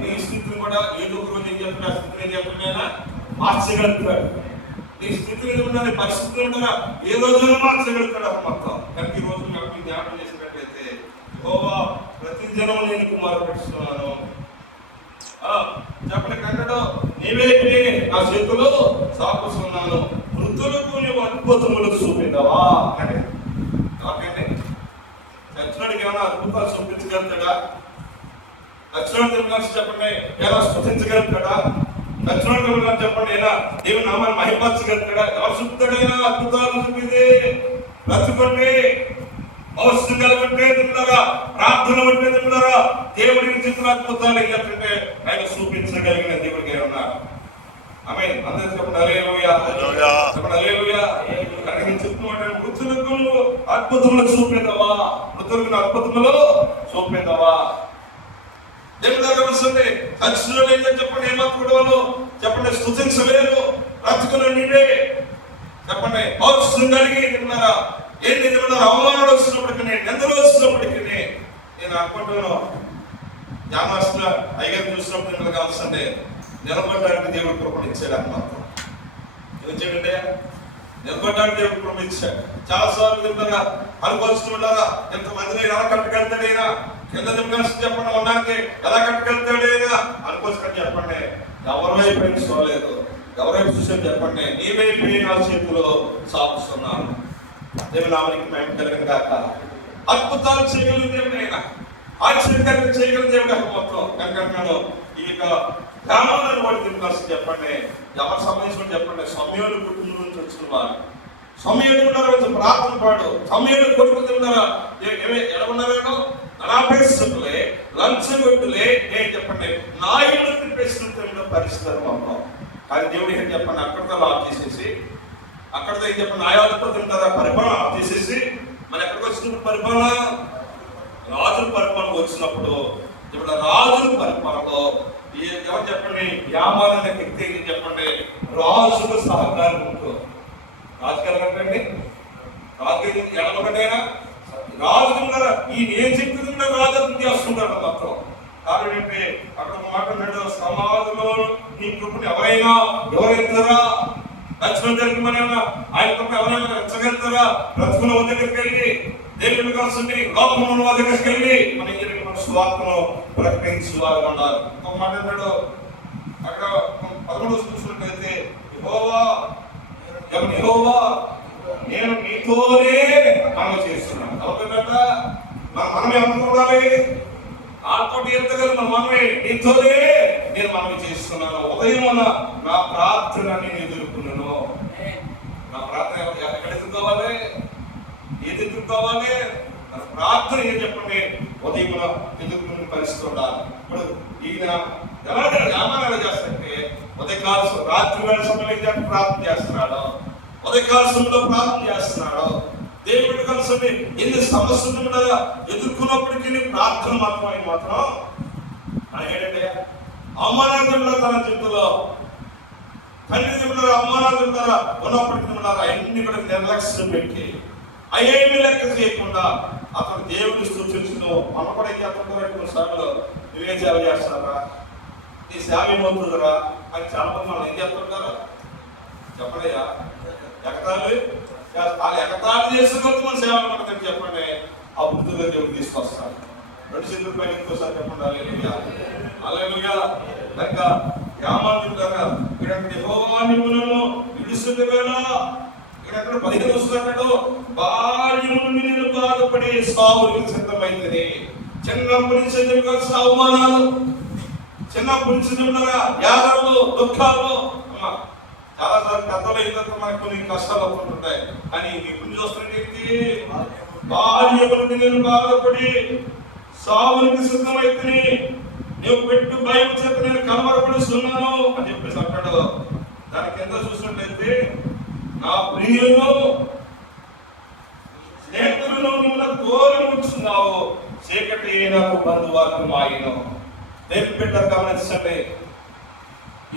నీ స్థితిని కూడా ఏదో ఒక రోజు ఏం చెప్తున్నా, స్థితిని ఏం చెప్తున్నా మార్చగలుగుతాడు. నీ స్థితిని ఉండాలి, పరిస్థితులు ఉండాలా, ఏ రోజున మార్చగలుగుతాడు అసలు మొత్తం. కానీ ఈ రోజు నాకు జ్ఞాపకం చేసినట్లయితే యెహోవా ప్రతి దినం నేను మొరపెడుతున్నాను. చెప్పండి కన్నడ, నీవైతే నా చేతులు సాపుస్తున్నాను, వృద్ధులకు నువ్వు అద్భుతములు చూపిందవా అంటే దక్షిణుడికి ఏమైనా అద్భుతాలు చూపించగలుగుతాడా? దక్షిణుడి చెప్పండి ఎలా స్థుతించగలుగుతాడా? దక్షిణుడి చెప్పండి ఎలా దేవుని నామాన్ని మహిమపరచగలుగుతాడా? ఎవరు చూపుతాడైనా అద్భుతాలు చూపింది బ్రతుకుంటే అవసరం కలుగుంటే తిన్నారా, ప్రార్థన ఉంటే తిన్నారా, దేవుడికి చెప్పిన అద్భుతాలు ఏంటంటే ఆయన చూపించగలిగిన దేవుడికి ఉన్నారు. ఆమె అందరూ చెప్పండి హల్లెలూయా, చెప్పండి హల్లెలూయా. చెప్తున్నా మృతులకు అద్భుతములు చూపేదవా, మృతులకు అద్భుతములు చూపేదవా. దేవుడి దగ్గర వస్తుంది ఖర్చులో లేదని చెప్పండి, ఏమాత్రుడు చెప్పండి స్తుతించలేరు, బ్రతుకులు నీవే చెప్పండి అవసరం కలిగి తిన్నారా. ఏంటి తిన్నారు? అవమానాలు వచ్చినప్పటికీ, నిందలు వచ్చినప్పటికీ నేను అనుకుంటున్నాను జ్ఞానాస్తున్న అయ్యగారు చూసినప్పుడు కావాల్సిందే నిలబడడానికి దేవుడు కృపణించాడు అన్నమాట. ఏమంటే నిలబడడానికి దేవుడు కృపణించాడు. చాలాసార్లు తింటారా అనుకోవచ్చుకుంటారా, ఎంతమందిని ఎలా కట్టుకెళ్తాడైనా, కింద చెప్పండి ఉండడానికి ఎలా కట్టుకెళ్తాడైనా అనుకోవచ్చు. చెప్పండి ఎవరి వైపు చూడలేదు, ఎవరి వైపు చూసాను చెప్పండి, నీ వైపు నా చేతిలో సాపుస్తున్నాను. దేవుని నామానికి మహిమ కలుగును గాక. అద్భుతాలు చేయగలిగిన దేవుడు ఆయన, ఆశ్చర్యకరంగా చేయగలిగిన దేవుడు మొత్తం కనుక ఈ యొక్క గ్రామంలో వాడు తిరిగి చెప్పండి, ఎవరు సంబంధించిన చెప్పండి, సమయంలో కుటుంబం నుంచి వచ్చిన వారు. సమయంలో ప్రార్థన పాడు, సమయంలో కొడుకు తిన్నారా ఎడమన్నారేనో అనాపేస్తులే లంచం కొట్టులే నేను చెప్పండి నాయుడు తిప్పేస్తున్న పరిస్థితి మొత్తం. కానీ దేవుడు ఏం చెప్పండి, అక్కడితో ఆఫ్ చేసేసి, అక్కడితో ఏం చెప్పండి న్యాయాధిపతి తింటారా పరిపాలన ఆఫ్ చేసేసి, మరి ఎక్కడికి వచ్చినప్పుడు పరిపాలన రాజుల పరిపాలన వచ్చినప్పుడు, ఇప్పుడు రాజుల పరిపాలనలో ఎవరు చెప్పండి వ్యాపారాన్ని వ్యక్తి చెప్పండి రాజుకు సహకారం ఉంటుంది. రాజకీయాలు కట్టండి, రాజకీయ ఎడమకటైనా రాజు ఈ నేను చెప్తుంటే రాజు చేస్తుంటాడు మొత్తం. కాబట్టి అక్కడ మాట్లాడాడు, సమాజంలో నీ కృపను ఎవరైనా దక్షిణం జరుగుమని ఆయన కృప ఎవరైనా రెచ్చగలుగుతారా? బ్రతుకుల దగ్గరికి వెళ్ళి దేవుని కోసం లోకంలో దగ్గరికి వెళ్ళి మన స్వార్థను ప్రకటించు వారు ఉన్నారు. మాట్లాడాడు అక్కడ 11 చూసినట్లయితే యెహోవా నేను నీతోనే మనం చేస్తున్నాను. మనం ఏమనుకోవాలి, ఆటోటి ఎంతగా మనమే నీతోనే నేను మనం చేస్తున్నాను. ఉదయం నా ప్రార్థన నేను ఎదుర్కొన్నాను. నా ప్రార్థన ఎక్కడ ఎదుర్కోవాలి, ఏది ఎదుర్కోవాలి? నా ప్రార్థన ఏం చెప్పండి ఉదయం ఎదుర్కొనే పరిస్థితి ఉండాలి. ఇప్పుడు ఈయన ఎలా చేస్తారంటే ఉదయకాల రాత్రి వేళ సమయంలో ప్రార్థన చేస్తున్నాడు, ఉదయకాల సమయంలో ప్రార్థన చేస్తున్నాడు. దేవుడి కలిసి ఎన్ని సమస్యలు ఎదుర్కొన్నప్పటికీ ప్రార్థన మాత్రం ఏంటంటే అవమానాలు తన జీవితంలో తండ్రి జీవితంలో అవమానాలు ఉన్నప్పటికీ అన్ని కూడా నిర్లక్ష్యం పెట్టి అయ్యేమి లెక్క చేయకుండా అతను దేవుడిని సూచించు. మనం కూడా ఏం చేస్తుంటారు సమయంలో నువ్వేం సేవ చేస్తారా, నీ సేవ ఏమవుతుందరా అని చాలా మంది మనం ఏం చేస్తుంటారు చెప్పడయ్యా, ఎగతాళి చేసుకుంటూ మన సేవ పడతాడు చెప్పండి. ఆ బుద్ధిలో దేవుడు తీసుకొస్తాడు. 2 చేతుల పైన ఇంకోసారి చెప్పండి హల్లెలూయా హల్లెలూయా. కనుక యామానులారా ఇక్కడ యెహోవాని మనము విడుస్తున్న వేళ ఇక్కడ 15 వస్తున్నాడు, బాల్యము నిన్ను బాధపడి సావుకి సిద్ధమైంది. చిన్నప్పటి నుంచి ఎదుర్కొన్న అవమానాలు, చిన్నప్పటి నుంచి యాదవులు దుఃఖాలు చాలా సార్లు పెద్దలు ఏంటంటే మనకు కొన్ని కష్టాలు అవుతుంటాయి. కానీ ఇప్పుడు చూస్తున్నట్టు బాల్యమును నేను బాధపడి సావునికి సిద్ధమైతే నువ్వు పెట్టు భయం చేత నేను కలవరపడుస్తున్నాను అని చెప్పేసి అంటాడు. దాని కింద చూసినట్లయితే నా ప్రియులు స్నేహితులను మిమ్మల్ని దూరం ఉంచున్నావు, చీకటి నాకు బంధువాకు ఆయన. దేవుని బిడ్డ గమనించండి,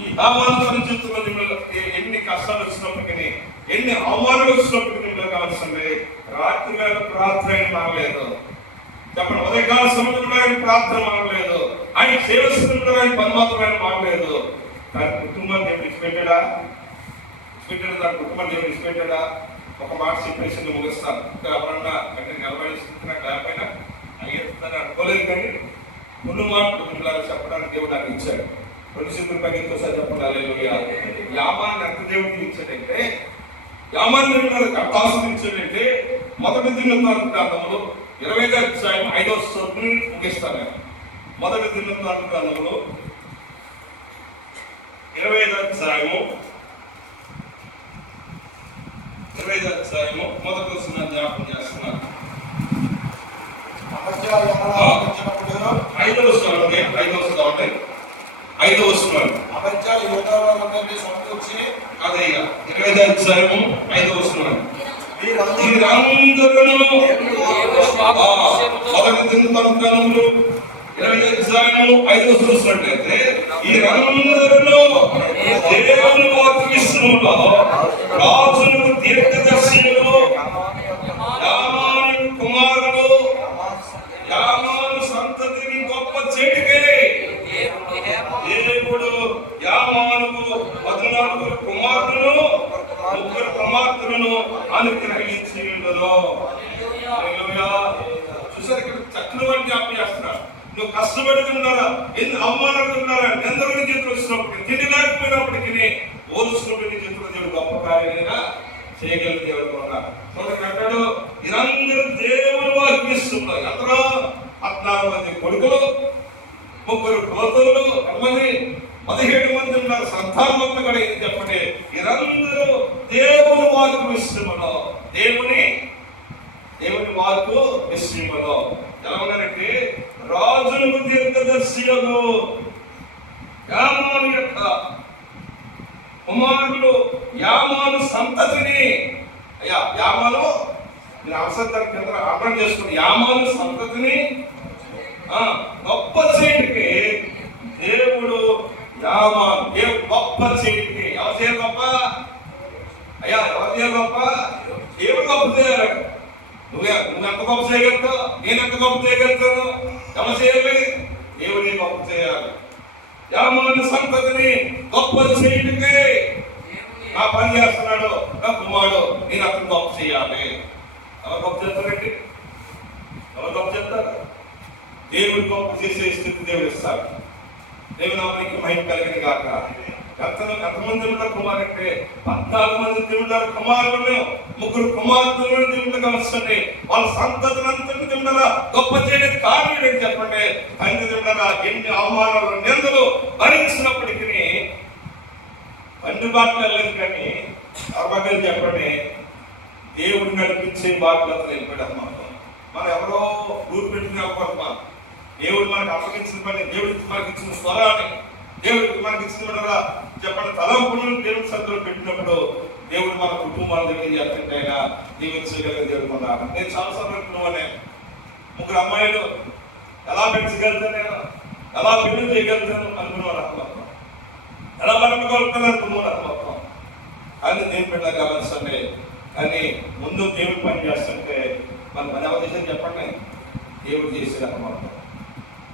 ఈ అవమానాల జీవితంలో ఎన్ని కష్టాలు వచ్చినప్పటికీ, ఎన్ని అవమానాలు వచ్చినప్పటికీ గమనించండి, రాత్రి వేళ ప్రార్థన మానలేదు చెప్పండి, ఉదయకాల సమయంలో ఆయన ప్రార్థన మానలేదు, ఆయన సేవస్తులు ఆయన పరమాత్మైన మానలేదు. దాని కుటుంబాన్ని దేవుడు ఇచ్చిపెట్టాడా? దాని కుటుంబాన్ని దేవుడు ఇచ్చిపెట్టాడా? ఒక మాట చెప్పేసి ముగిస్తాను. ఎవరన్నా అంటే నిలబడిస్తున్నా లేకపోయినా అయ్యేస్తుందని అనుకోలేదు, కానీ కొన్ని మాటలు చెప్పడానికి దేవుడు నాకు ఇచ్చాడు. 2 చేతుల పైన ఇంకోసారి చెప్పండి హల్లెలూయా. యామాన్ని ఎంత దేవుడికి ఇచ్చాడంటే, యామాన్ని ఆస్వాదించాడంటే మొదటి దినవృత్తాంతములు 20వ అధ్యాయం 5వ వచనాన్ని ముగిస్తాను. మొదటి దినవృత్తాంతములు 20వ అధ్యాయము మొదటి వచనాన్ని జ్ఞాపకం చేస్తున్నాను. 5వ వచనం 5వ వచనం అదయ్యా 20వ అధ్యాయము 5వ వచనం. వీరందరూ మొదటి దినవృత్తాంతములు 20వ అధ్యాయము 5వ వచనం చూసినట్లయితే వీరందరూ దేవుని వాక్యములో రాజులకు దీర్ఘదర్శులు, యామాను కుమారులు, యామాను సంతతిని గొప్ప చేటికే దేవుడు యామానుకు 14 కుమారులను 3 కుమార్తెలను అనుగ్రహించి చూసారు. ఇక్కడ చక్కని వాడిని జ్ఞాపకం చేస్తున్నారు. నువ్వు కష్టపడుతున్నారా, ఎన్ని అవమానాలున్నారా, ఎందరో చేతులు వచ్చినప్పటికీ, తిండి లేకపోయినప్పటికీ ఓల్చుకున్నప్పటికీ చేతులు దేవుడు గొప్ప కార్యాలైనా చేయగలిగిన దేవుడు ఉన్నారు. అంటాడు ఇదందరూ దేవుడు వాక్యిస్తున్నారు. అందరూ 14 మంది కొడుకులు, ముగ్గురు కోతులు, 17 మంది ఉన్నారు. సంతానవంతులు కూడా ఏం చెప్పండి, వీరందరూ దేవుని వాక్కు విషయంలో, దేవుని వాక్కు విషయంలో ఎలా ఉన్నారంటే, రాజులకు దీర్ఘదర్శియగు యామాను యొక్క కుమారుడు, యామాను సంతతిని, అయ్యా యామాను మీరు అవసరం కింద అర్థం చేసుకుని, యామాను సంతతిని గొప్ప చేయటికి దేవుడు గొప్ప చేయటికి ఎవరు చేయాలి గొప్ప? అయ్యా ఎవరు చేయాలి గొప్ప? దేవుడు గొప్ప చేయాలి. నువ్వు ఎంత గొప్ప చేయగలుగుతావు? నేను ఎంత గొప్ప చేయగలుగుతాను? ఎవరు చేయాలి? దేవుడిని గొప్ప చేయాలి. యామాను సంతతిని గొప్ప చేయటికి నా పని చేస్తున్నాడు నా కుమారుడు, నేను అతను గొప్ప చేయాలి. ఎవరు గొప్ప చేస్తారండి? ఎవరు గొప్ప చేస్తారు? దేవుడు గొప్ప చేసే స్థితి దేవుడు ఇస్తాడు. దేవుని నామానికి మహిమ కలిగిన గాక. ఎంతమంది ఉన్నారు కుమారుడంటే? 14 మంది దేవుడు కుమారుడు, 3 కుమార్తెలు దేవుడుగా వస్తుంది. వాళ్ళ సంతతులంతటి దేవుడా గొప్ప చేయడానికి కారణం ఏంటి చెప్పండి? తండ్రి దేవుడా ఎన్ని అవమానాలు నిందలు భరించినప్పటికీ అందుబాటులో వెళ్ళదు. కానీ అవగాహన చెప్పండి, దేవుడు నడిపించే బాధ్యత వెళ్ళిపోయాడు. మనం ఎవరో ఊరు పెట్టుకుని అవ్వకూడదు. దేవుడు మనకు అప్పగించిన పని, దేవుడికి మనకి ఇచ్చిన స్వరాన్ని, దేవుడికి మనకి ఇచ్చిన చెప్పండి తలంపులను దేవుడి సత్తులు పెట్టినప్పుడు దేవుడు మన కుటుంబాల దగ్గర చేస్తుంటే ఆయన దీవించగలిగే దేవుడు కొన్నాడు. నేను చాలాసార్లు అనుకున్నానే, 3 అమ్మాయిలు ఎలా పెంచగలుగుతాను, నేను ఎలా పెళ్లి చేయగలుగుతాను అనుకున్నాను. ఆత్మత్వం ఎలా బతకగలుగుతాను అనుకున్నాను. ఆత్మత్వం అని దేవుడు పెట్టా గమనిస్తుంది. కానీ ముందు దేవుడు పని చేస్తుంటే మన పని ఎవరు చేసేది చెప్పండి? దేవుడు చేసేది ఆత్మత్వం.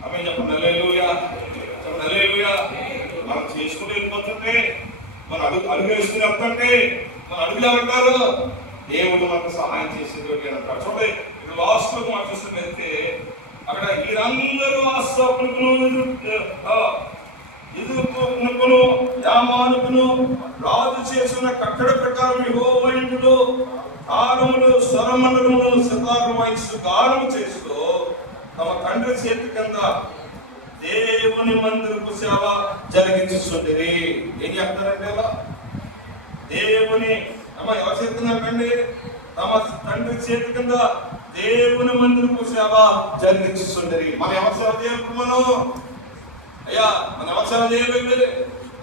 ఆమె చెప్పండి హల్లెలూయా, చెప్పండి హల్లెలూయా. మనం చేసుకుంటూ వెళ్ళిపోతుంటే, మనం అడుగు వేసుకుని వెళ్తుంటే, మన అడుగులు ఏమంటారు? దేవుడు మనకు సహాయం చేసేది అంటారు. చూడండి ఇక్కడ లాస్ట్ లో మనం చూస్తున్నట్లయితే అక్కడ వీరందరూ ఎదుర్కొను యామానుకును రాజు చేసిన కట్టడ ప్రకారం యెహోవా ఇంటిలో తారములు స్వరమండలములు సితారు వాయిస్తూ గానము చేస్తూ తమ తండ్రి చేతి కింద దేవుని మందిరపు సేవ జరిగించుండేది. ఏం చెప్తారంటే దేవుని ఎవరు చేస్తున్నారండి? తమ తండ్రి చేతి కింద దేవుని మందిరపు సేవ జరిగించుండేది. మనం ఎవరు సేవ చేయాలి? మనం అయ్యా మనం ఎవరు సేవ చేయలేదు?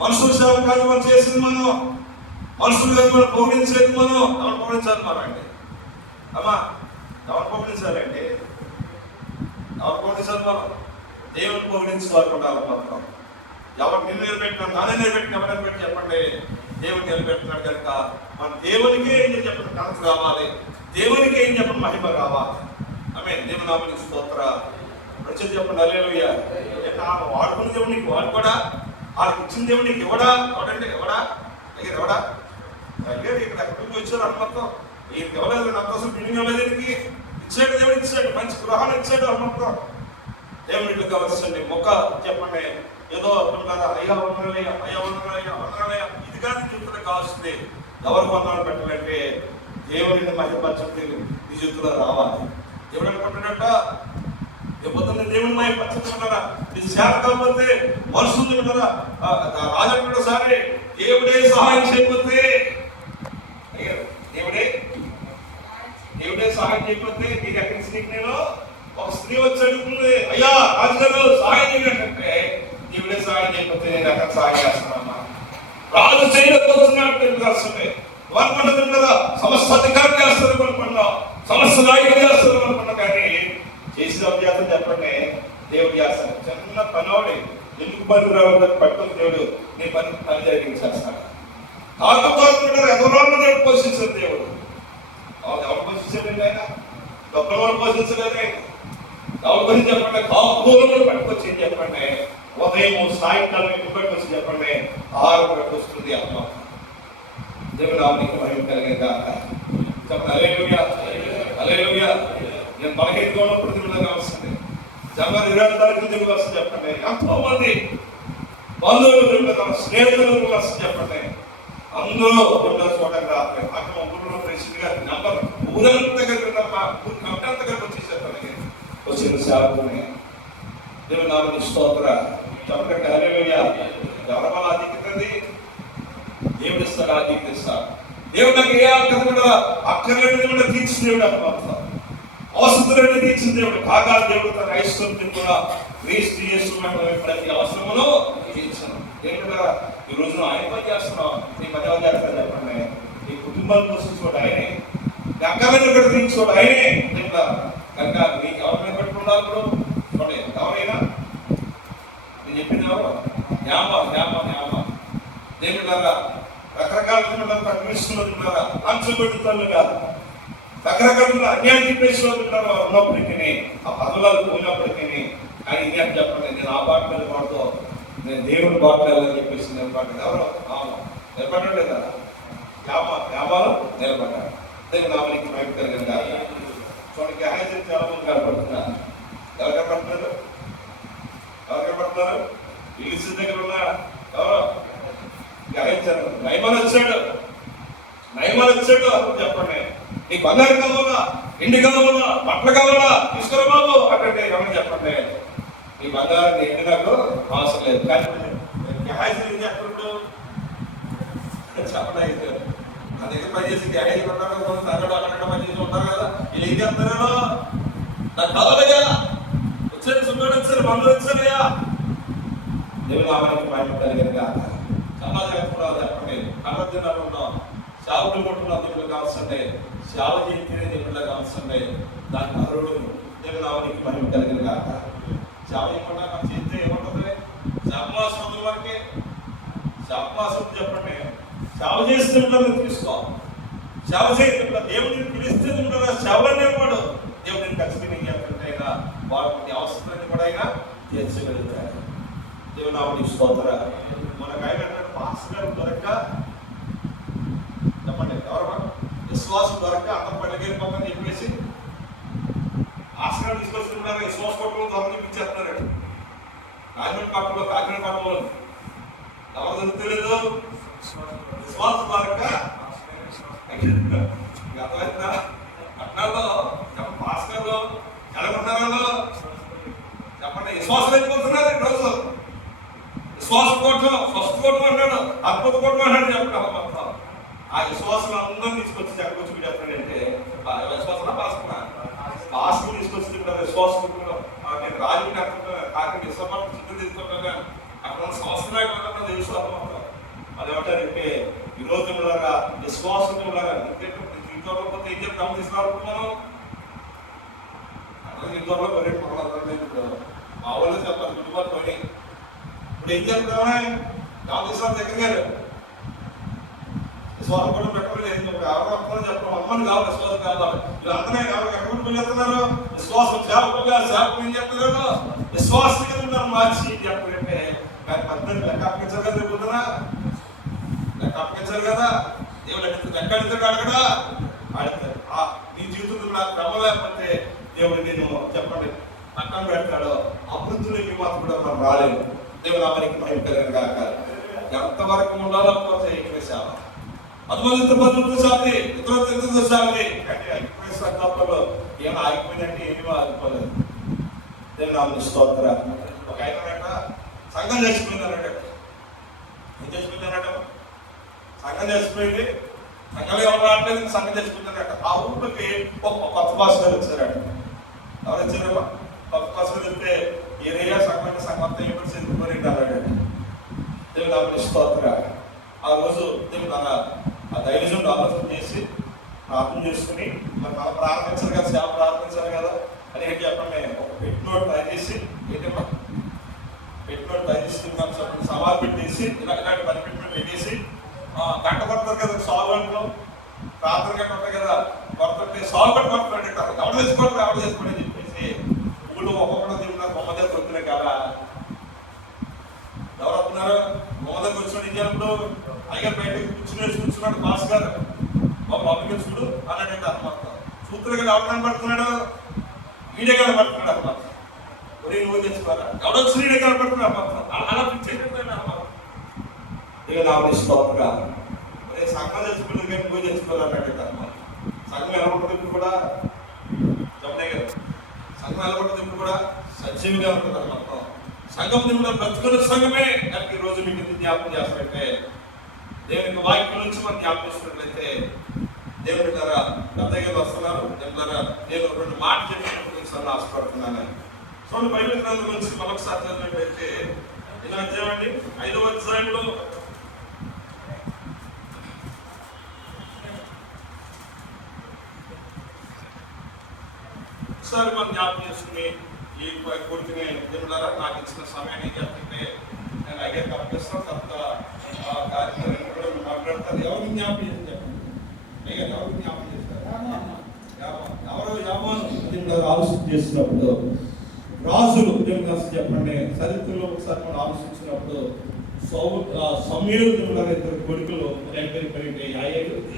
మనుషుల సేవ కాదు మనం చేసింది. మనం మనుషులు కాదు మనం పౌడించేది. మనం ఎవరు పౌడించాలి? మనం అండి అమ్మా ఎవరు పౌడించాలండి? ఎవరు పౌడించాలి? మనం దేవుని పౌడించి వారు ఉండాలి. మాత్రం ఎవరు నిన్ను నిలబెట్టినా, నానే నిలబెట్టిన, ఎవరైనా పెట్టి చెప్పండి దేవుడు నిలబెట్టినాడు కనుక మన దేవునికే ఏం చెప్పండి కనసు రావాలి, దేవునికే ఏం చెప్పండి మహిమ రావాలి. ఆమె దేవుని నామానికి స్తోత్రం. వచ్చి చెప్పండి హల్లెలూయా. వాడుకున్న దేవుడు నీకు వాడు కూడా, వాళ్ళకి ఇచ్చిన దేవుడు నీకు ఇవ్వడా? ఎవడండి ఎవడా? దగ్గర ఎవడా? దగ్గర ఇక్కడ ఎక్కడికి వచ్చారు అనుమతం. ఈయనకి ఇవ్వలేదు, నాకు కోసం బిల్డింగ్ ఇవ్వలేదు. ఇచ్చాడు దేవుడు, ఇచ్చాడు మంచి గృహాలు ఇచ్చాడు అనుమతం. దేవునికి కావాల్సింది మొక్క చెప్పండి ఏదో అంటున్నారా? అయ్యా వందనాలయ్యా, అయ్యా వందనాలయ్యా, వందనాలయ్యా ఇది కాదు చెప్తున్నా కావాల్సింది. ఎవరు వందనాలు పెట్టాలంటే దేవుడిని మహిమపరచండి నీ జీవితంలో రావాలి. దేవుడు అనుకుంటున్నట్ట ఎప్పుడున్న దేవుని మహిమపరచుకుంటారా? నీ సేవ కాకపోతే మనుషులు ఉంటారా? రాజు సరే దేవుడే సహాయం చేయకపోతే, దేవుడే సహాయం చేయకపోతే నీకు ఎక్కడి నుంచి నేను ఒక స్త్రీ వచ్చి అడుగుతుంది, అయ్యా రాజుగారు సహాయం చేయాలంటే దేవుడే సహాయం చేయకపోతే నేను ఎక్కడ సహాయం చేస్తున్నామా? రాజు చేయలేకపోతున్నాడు వస్తుంది. అనుకుంటుంది కదా సమస్త అధికారులు చేస్తారు అనుకున్నా, సమస్త నాయకులు చేస్తారు అనుకున్నా. కానీ చేసిన అభ్యాసం చెప్పండి దేవుడు చేస్తాడు. చిన్న పనోడి ఎందుకు పని రావద్దని పట్టుకుని దేవుడు నీ పని జరిగించేస్తాడు. ఆకుపాడుకుంటారు ఎవరో పోషించారు దేవుడు. ఎవరు పోషించాడండి? ఆయన డబ్బులు కూడా పోషించలేదే. ఎవరు పోషించి చెప్పండి? కాపులు పట్టుకొచ్చి చెప్పండి. ఉదయం సాయంకాలం ఎక్కువ పట్టుకొచ్చి చెప్పండి. ఆహారం పట్టుకొస్తుంది అమ్మ. దేవుడు ఆమెకి మహిమ కలిగిన చెప్పండి హల్లెలూయా, హల్లెలూయా. నేను 15 ఉన్నప్పుడు దేవుడుగా వస్తుంది. జనవరి 20 తారీఖు దేవుడు వస్తుంది చెప్పండి. ఎంతో మంది బంధువులు దేవుడుగా స్నేహితులు వస్తుంది చెప్పండి. అందరూ దేవుడు చూడండి రాత్రి అక్కడ ఊళ్ళో ప్రెసిడెంట్ గారి నంబర్ ఊరంతా దగ్గర ఊరికి అంతా దగ్గరకు వచ్చేసారు. వచ్చిన సేవకుని దేవుని నామమునకు స్తోత్రం. చెప్పండి హల్లెలూయా. ఎవరి వల్ల ఆధిక్యతది? దేవుడు ఇస్తాడు, ఆధిక్యత ఇస్తాడు. దేవుడు నాకు ఏ ఆధిక్యత కూడా అక్కర్లేని కూడా తీర్చిన దేవుడు అన్నమాట. అవసరం తీర్చిన దేవుడు కాగా దేవుడు తన ఐశ్వర్యం కూడా క్రీస్తు యేసులో ప్రతి అవసరమును తీర్చను. దేవుడు కదా ఈ రోజున ఆయన పని చేస్తున్నావు, నీ పని ఎవరు చేస్తారు చెప్పండి? నీ కుటుంబాన్ని పోషించుకోడు ఆయనే, నీ అక్కలను కూడా తీర్చుకోడు ఆయనే. దేవుడా కనుక నీకు ఎవరిని పెట్టుకున్నారు? ఇప్పుడు చూడండి, ఎవరైనా నేను చెప్పింది ఎవరు? జ్ఞాప దేవుడు కదా రకరకాల తగ్గిస్తున్నారు, అంచబెడుతున్నారు, రకరకాల అన్యాయం చెప్పేసి ఉన్నప్పటికీ, ఆ పదవులు పోయినప్పటికీ ఆయన ఇంకేం చెప్పండి, నేను ఆ బాట మీద పాడుతూ నేను దేవుని బాట వెళ్ళని చెప్పేసి నిలబడ్డాను. ఎవరు నిలబడ్డాడు కదా, జ్ఞాపాలు నిలబడ్డాడు. దేవుని నామానికి మహిమ కలిగిన కాదు. చూడండి, గ్రహించి చాలా మంది కనపడుతున్నారు. ఎవరు కనపడుతున్నారు? ఇల్లు దగ్గర ఉన్నాడు. ఎవరు గ్రహించారు? నయమాలు వచ్చాడు అప్పుడు చెప్పండి, నీకు బంగారు కావాలా, ఇండి కావాలా, బట్టలు కావాలా, తీసుకురా బాబు అంటే ఏమని చెప్పండి? నీ బంగారం ఇంటి నాకు అవసరం లేదు. కానీ చెప్పండు చెప్పండి, నా దగ్గర పనిచేసి గ్యారేజ్ ఉంటారు, తగ్గడం అక్కడ పనిచేసి ఉంటారు కదా, వీళ్ళు ఏం చెప్తారో నాకు కావాలయ్యా, వచ్చారు సున్నాడు, వచ్చారు బంధువులు వచ్చారయ్యా. దేవుని నామానికి మహిమ కలిగిన కాక చాలా చెప్పండి. చెప్పండి, అన్నదినాలు ఉన్నాం, సేవకులు కొట్టుకున్న దేవుడు కావాల్సిందే, సేవ చేయించే దేవుళ్ళ కావాల్సిందే. దానికి అర్హుడు. దేవుని నామానికి మహిమ కలిగిన కాక సేవ చేయకుండా మనం చేస్తే ఏముంటుంది? శాపమాసం వరకే శాపమాసం చెప్పండి. సేవ చేస్తే తీసుకో, సేవ చేయకుండా దేవుడిని పిలిస్తే ఉంటారా సేవ అనేవాడు దేవుడిని ఖచ్చితంగా చెప్పినట్టయినా వాడిని అవసరాన్ని కూడా అయినా తీర్చగలుగుతారు. దేవుని నామానికి స్తోత్రం. మనకు ఆయన పాస్ గారు దొరక చెప్పండి, ఎవరు విశ్వాసం దొరక అన్నం పండుగ పక్కన చెప్పేసి ఆశ్రమం తీసుకొచ్చుకుంటారు. విశ్వాస కొట్టలు దొరక చూపించేస్తున్నారండి. కాకినాడ పట్టణంలో ఎవరు దొరుకుతలేదు? విశ్వాసం దొరక అర్థమైందా? పట్టణాల్లో భాస్కర్లో ఎలాగుంటున్నారు చెప్పండి, విశ్వాసం అయిపోతున్నారు ఈ రోజు. విశ్వాస కోటం, స్వస్థ కోటం అన్నాడు, అద్భుత కోటం అన్నాడు. చెప్పండి, ఆ విశ్వాసం అందరూ తీసుకొచ్చి ఎక్కడికి వీడేస్తాడంటే విశ్వాసం పాస్కు తీసుకొచ్చి విశ్వాసం. నేను రాజు కాకి విశ్వాసం సిద్ధం తీసుకుంటాను, అక్కడ ఉన్న సంవత్సరాలు విశ్వాసం అంటారు. అదేమంటారంటే ఈ రోజు విశ్వాసం ఇంట్లో పోతే ఏం చెప్తాము తీసుకున్నారు మనం ఇంట్లో మా వాళ్ళు చెప్పాలి కుటుంబాలు పోయి ఇప్పుడు ఏం చెప్తామా కాంగ్రెస్ దగ్గర గారు విశ్వాసం కూడా పెట్టలేదు. ఎవరు చెప్పడం అమ్మని కావాలి, విశ్వాసం కావాలి. వీళ్ళందరూ ఎవరు ఎక్కడ వెళ్ళిస్తున్నారు? విశ్వాసం సేవకులుగా సేవకులు ఏం చెప్తున్నారు? విశ్వాసం కింద మార్చి ఏం చెప్పారంటే కానీ పద్ధతి లెక్క అప్పగించారు కదా, రేపుతున్నా లెక్క అప్పగించారు కదా. దేవుడు లెక్క అడుగుతాడు కదా, అడుగుతారు. నీ జీవితంలో నాకు క్రమం లేకపోతే దేవుడు నేను చెప్పండి పక్కన పెడతాడు. అభివృద్ధిలోకి మాత్రం కూడా మనం రాలేము. దేవుడు అమరికి మహిమ కలిగిన కాక ఎంతవరకు ఉండాలో పోతే ఇక్కడ సేవ అద్భుత పద్ధతులు సాగి ఇతర సాగి సంకల్పంలో ఏమో ఆగిపోయిందంటే ఏమో ఆగిపోలేదు. దేవుడు నామమునకు స్తోత్రం. ఒక ఆయన సంఘం చచ్చిపోయిందన్నట. ఏం చచ్చిపోయిందన్నట? సంఘం చచ్చిపోయింది. సంఘంలో ఎవరు రావట్లేదు, సంఘం చచ్చిపోయిందన్నట. ఆ ఊరికి ఒక కొత్త భాషగా వచ్చారట. ఎవరు వచ్చారు? కొత్త భాషగా చెప్తే ఏరియా సంఘంతో ఎప్పుడు చెందుకొని అన్నాడు. దేవుడు నామమునకు స్తోత్రం. ఆ రోజు దేవుడు ఆ దైవజనుడు ఆలోచన చేసి ప్రార్థన చేసుకుని మరి మనం ప్రార్థించారు కదా, సేవ ప్రార్థించారు కదా అని ఏంటి చెప్పండి, ఒక పెట్టినోడు తయారు చేసి ఏంటమ్మా పెట్టినోడు తయారు చేసి సవాల్ పెట్టేసి ఇలాంటి పని పెట్టేసి గంట కొడతారు కదా సాల్వంట్లో ప్రార్థన గంట ఉంటాయి కదా, కొడుతుంటే సాల్వెంట్ కొడుతున్నాడు. ఎవరు తెచ్చుకోండి ఎవరు తెచ్చుకోండి అని చెప్పేసి ఊళ్ళో ఒక్కొక్కటి తిరుగుతున్నారు. బొమ్మ దగ్గర వస్తున్నాయి కదా, ఎవరు వస్తున్నారు? బొమ్మ దగ్గర వచ్చినట్టు ఇచ్చినప్పుడు అయ్యారు బయటకు కూర్చున్నాడు బాస్ గారు. బాబు చూడు అన్నాడంటే అనమాట. సూత్రులు కదా ఎవరు కనపడుతున్నాడు? వీడే కనపడుతున్నాడు అనమాట. ఒరే నువ్వు తెచ్చుకోరా, ఎవడొచ్చి వీడే కనపడుతున్నాడు అనమాట. అలా పిచ్చేటప్పుడు అనమాట. ఇక నా స్తోత్రంగా ఒరే సంఘం తెచ్చుకుంటుంది కానీ నువ్వు తెచ్చుకోరా అన్నాడంటే అనమాట. సంఘం ఎలా ఉంటుంది ఇప్పుడు కూడా చెప్పలే కదా, సంఘం ఎలా ఉంటుంది ఇప్పుడు కూడా సజీవిగా ఉంటుంది మొత్తం. సంఘం దేవుడు బ్రతుకున్న సంఘమే నాకు ఈ రోజు మీకు జ్ఞాపకం చేస్తారంటే దేవుని వాక్యం నుంచి మనం జ్ఞాపకం చేసినట్లయితే దేవుడి ద్వారా పెద్దగా వస్తున్నారు. దేవుడి ద్వారా నేను 2 మాటలు చెప్పినప్పుడు ఆశపడుతున్నాను. చూడండి, బైబిల్ గ్రంథం గురించి మరొకసారి చదివినట్లయితే ఇలా అధ్యాయండి 5వ అధ్యాయంలో ఒకసారి మనం జ్ఞాపకం చేసుకుని ఈ కోరికని దేవుడి ద్వారా నాకు ఇచ్చిన సమయాన్ని చెప్తుంటే నేను అయ్యే తప్పిస్తాను. తప్ప కార్యక్రమం కూడా మాట్లాడతారు. ఎవరు జ్ఞాపకం చేసి చెప్పండి. అయ్యా ఎవరు జ్ఞాపకం చేస్తారు? ఎవరు యామాను ఆలోచన చేసినప్పుడు రాజులు చెప్పండి. చరిత్రలో ఒకసారి మనం ఆలోచించినప్పుడు సమీరుడు ఇద్దరు కొడుకులు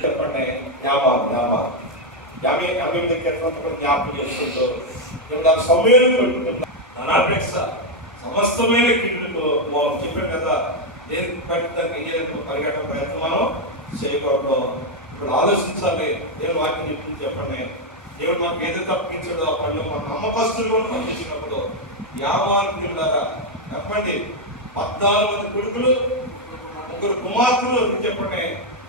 చెప్పండి. జ్ఞాపకం చేస్తుంటూ సమీరుడు సమస్తమైన కిందకు చెప్పాను కదా, దేనికి పరిగెట్టడం ప్రయత్నం మనం చేయకూడదు. ఇప్పుడు ఆలోచించాలి. దేవుడు వాక్యం చెప్పింది చెప్పండి. దేవుడు మాకు ఏదో తప్పించడో ఆ పనులు మన నమ్మకస్తులు పంపించినప్పుడు యామాను ద్వారా చెప్పండి 14 మంది కొడుకులు 3 కుమార్తెలు చెప్పండి.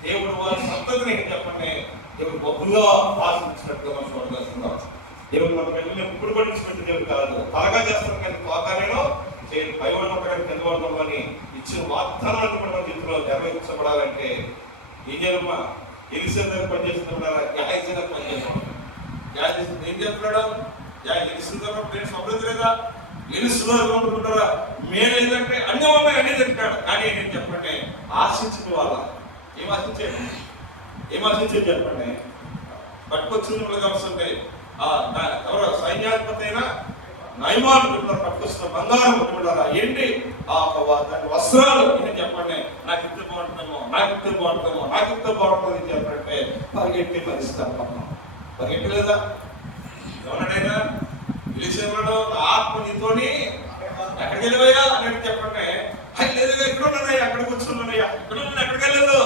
దేవుడు వారి సంతతిని చెప్పండి దేవుడు బహుగా ఆశించినట్టుగా మనం చూడగలుగుతున్నాం. దేవుడు మన పిల్లల్ని ఇప్పుడు పట్టించినట్టు దేవుడు కాదు, త్వరగా చేస్తాం కానీ త్వరగానేనో చేయాలి. పైవాడు ఒకటి కింద పడదామని ఇచ్చిన వాగ్దానాన్ని కూడా మన జీవితంలో నెరవేర్చబడాలంటే ఈ జన్మ ఎలిసే దగ్గర పనిచేస్తున్నారా, యాజీ దగ్గర పనిచేస్తున్నాడు. యాజీ ఏం చెప్తున్నాడు? ఎలిసినప్పుడు సమృద్ధి లేదా, ఎలిసినరా మేలు ఏంటంటే అన్ని ఉన్నాయి అనేది చెప్తాడు. కానీ నేను చెప్పండి ఆశించిన వాళ్ళ ఏం ఆశించేది చెప్పండి. పట్టుకొచ్చిన వాళ్ళకి అవసరం ఎవరో సైన్యాధిపతి అయినా నయమాలు పట్టుకొస్తున్న బంగారం కొట్టుకుంటారా ఏంటి దాని వస్త్రాలు నేను చెప్పండి. నాకు ఇద్దరు బాగుంటామో చెప్పంటే పరిగెట్టి పరిస్థితి పరిగెట్టలేదా? ఎవరైనా పిలిచేవాడు ఆత్మ నీతోని ఎక్కడికి వెళ్ళిపోయా అని చెప్పండి. లేదు ఎక్కడ ఉన్నాయా, అక్కడ కూర్చున్నాయా, ఇక్కడ ఉన్నా ఎక్కడికి వెళ్ళలేదు,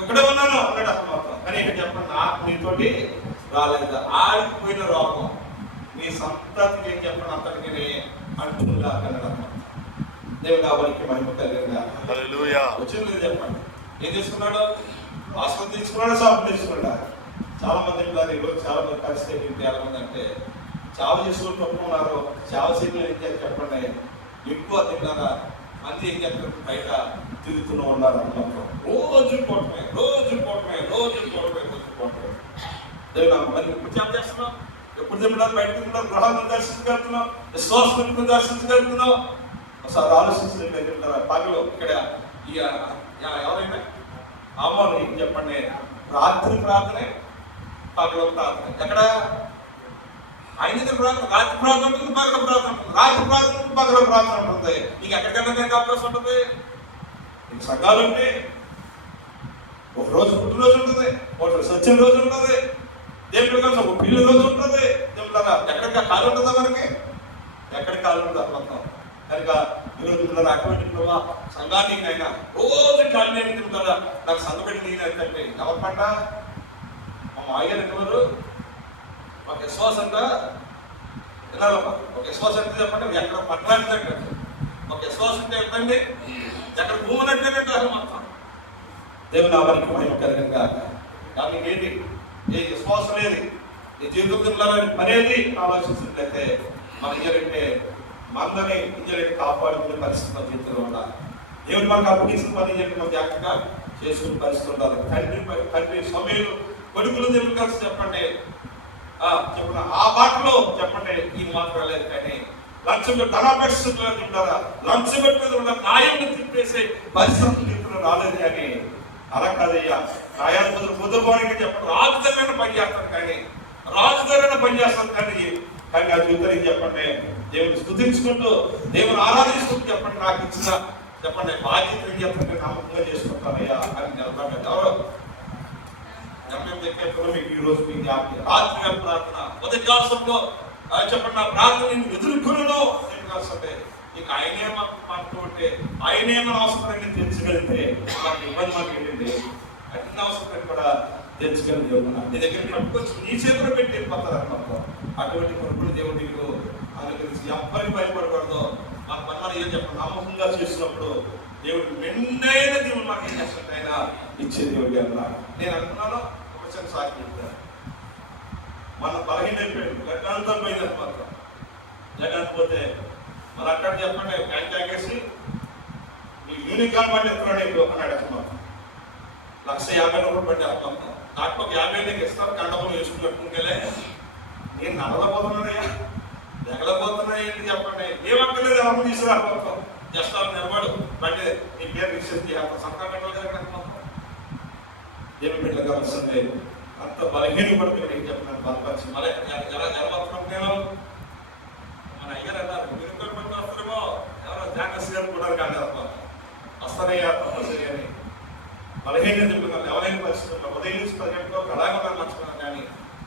ఇక్కడే ఉన్నాను అన్నాడు అసలు మాత్రం. కానీ ఇక్కడ చెప్పండి ఆత్మ నీతోటి రాలేదు. ఆడిపోయిన రోగం మీ సంతతికి ఏం చెప్పండి అంతటికి అంటుందా అన్నాడు అన్నమాట. దేవుడు ఆవిడికి మహిమ కలిగిందా వచ్చింది చెప్పండి. ఏం తీసుకున్నాడు? ఆస్పత్రి తీసుకున్నాడు, షాపు తీసుకున్నాడా? చాలా మంది ఈరోజు చాలా మంది పరిస్థితి చాలా మంది అంటే చావు చేసుకుని తప్పుకున్నారు. చావు సీట్లు ఏం చేసి చెప్పండి ఎక్కువ తిన్నారా మంది ఏం చేస్తారు బయట తిరుగుతూ ఉన్నారు అన్నమాట. రోజు పోవటమే మరి ఎప్పుడు చేప చేస్తున్నాం, ఎప్పుడు తింటున్నారు, బయట తింటున్నారు, గృహాలను దర్శించగలుగుతున్నాం, విశ్వాసం దర్శించగలుగుతున్నాం. ఒకసారి ఆలోచించగలుగుతారా? పగలు ఇక్కడ ఎవరైనా అమ్మని ఏం చెప్పండి రాత్రి ప్రార్థనే పగలు ప్రార్థన. ఎక్కడ ఆయన ప్రార్థన రాత్రి ప్రార్థన ఉంటుంది, పగల ప్రార్థన ఉంటుంది. రాత్రి ప్రార్థన ఉంటుంది, పగల ప్రార్థన ఉంటుంది. నీకు ఎక్కడికైనా అవకాశం ఉంటుంది. నీకు సంఘాలు ఉంటాయి. ఒక రోజు పుట్టినరోజు ఉంటుంది, ఒక సత్యం రోజు ఉంటుంది, దేవుడి కోసం ఒక పిల్లి రోజు ఉంటుంది. దేవుడు ఎక్కడికి కాలు ఉంటుందా? మనకి ఎక్కడికి కాలు ఉంటుంది మొత్తం. కనుక ఈరోజు అటువంటి సంఘానికి అయినా రోజు కాలు నేను తింటారా నాకు సంఘ పెట్టి నేను ఏంటంటే ఎవరి పంట మా మాయ్యారు ఎవరు ఒక విశ్వాసం అంట వినాలమ్మా. ఒక విశ్వాసం అంటే చెప్పండి ఎక్కడ పట్టడానికి ఒక విశ్వాసం అంటే ఎంతండి ఎక్కడ భూమి అంటే మొత్తం. దేవుని ఆవరికి మహిమ కలిగిందా? దానికి ఏంటి ఏ విశ్వాసం లేదు, ఈ జీవితంలో అనేది ఆలోచించినట్లయితే మన ఇంజరంటే మందని ఇంజరెంట్ కాపాడుకునే పరిస్థితి జీవితంలో ఉండాలి. దేవుడు మనకు అప్పగించిన పని చెప్పి మనం జాగ్రత్తగా చేసుకునే పరిస్థితి ఉండాలి. తండ్రి సమయంలో కొడుకులు దేవుడు కలిసి చెప్పండి చెప్పిన ఆ బాటలో చెప్పండి ఇది మాత్రం లేదు. కానీ లంచం ధనాపేక్షలు ఉంటారా, లంచం మీద ఉన్న న్యాయాన్ని తిప్పేసే పరిస్థితులు జీవితంలో రాలేదు. కానీ అలా కాదయ్యా న్యాయాధిపతులు పొద్దుపోవడానికి చెప్పండి రాజు దగ్గర పనిచేస్తాను, కానీ కానీ ఆ జీవితానికి చెప్పండి దేవుని స్తుతించుకుంటూ దేవుని ఆరాధించుకుంటూ చెప్పండి నాకు ఇచ్చిన చెప్పండి బాధ్యత చెప్పండి నమ్మకంగా చేసుకుంటానయ్యా అని ఎవరో మీకు ఈ రోజు మీకు రాత్రి ప్రార్థన ఉదయాసంలో చెప్పండి నా ప్రార్థన నేను ఎదుర్కొనను అంటే ఇక ఆయనే మనకు ఉంటే ఆయనే మన అవసరాన్ని తెచ్చగలిగితే మనకి ఇబ్బంది మాకు ఏంటండి అన్ని అవసరాన్ని కూడా తెచ్చగలిగే నీ దగ్గర పట్టుకొచ్చి నీ చేతిలో పెట్టి వెళ్ళిపోతారు అన్నమాట. అటువంటి కొడుకులు దేవుడు నీకు అనుగ్రహించి ఎవరికి భయపడకూడదు. మన పని మనం ఏం చెప్పండి, నమ్మకంగా చేసినప్పుడు దేవుడు మెండైన దేవుడు మనకి ఏం చేస్తాడు, ఆయన ఇచ్చే దేవుడు అన్నాడు. నేను అనుకున్నాను ఒక చిన్న సాక్షి చెప్తాను. మన బలహీన అయిపోయాడు, జగన్తో పోయింది మాత్రం. జగన్ పోతే మన అక్కడ చెప్పండి బ్యాంక్ తాగేసి మీ యూనికాన్ బండి ఎత్తున్నాడు అన్నాడు. అసలు 1,50,000 బండి అర్థం నాకు 50,000 ఇస్తారు. కండపం వేసుకుని పెట్టుకుంటే నేను నడవలేకపోతున్నానయ్యా, ఎగలపోతున్నా ఏంటి చెప్పండి. ఏమక్కర్లేదు, ఎవరు తీసుకురాకపోతాం. జస్ట్ అలా నిలబడు బండి నీ పేరు రిజిస్టర్ చేయాలి. సంతకం పెట్టలేదు. ఏమి బిడ్డలు కావాల్సిందే అంత బలహీన పడుతుంది చెప్పిన బలపరిచి మళ్ళీ ఎలా జరగబోతున్నాం. నేను మన అయ్యారు అన్నారు మీరు పట్టి వస్తారేమో, ఎవరో జాగ్రత్త గారు కూడా కాదు వస్తారయ్యా తప్పసరి అని బలహీన చెప్తున్నారు. ఎవరైనా పరిస్థితుల్లో ఉదయం 10 గంటలకు అలాగే మర్చిపోయినాను. కానీ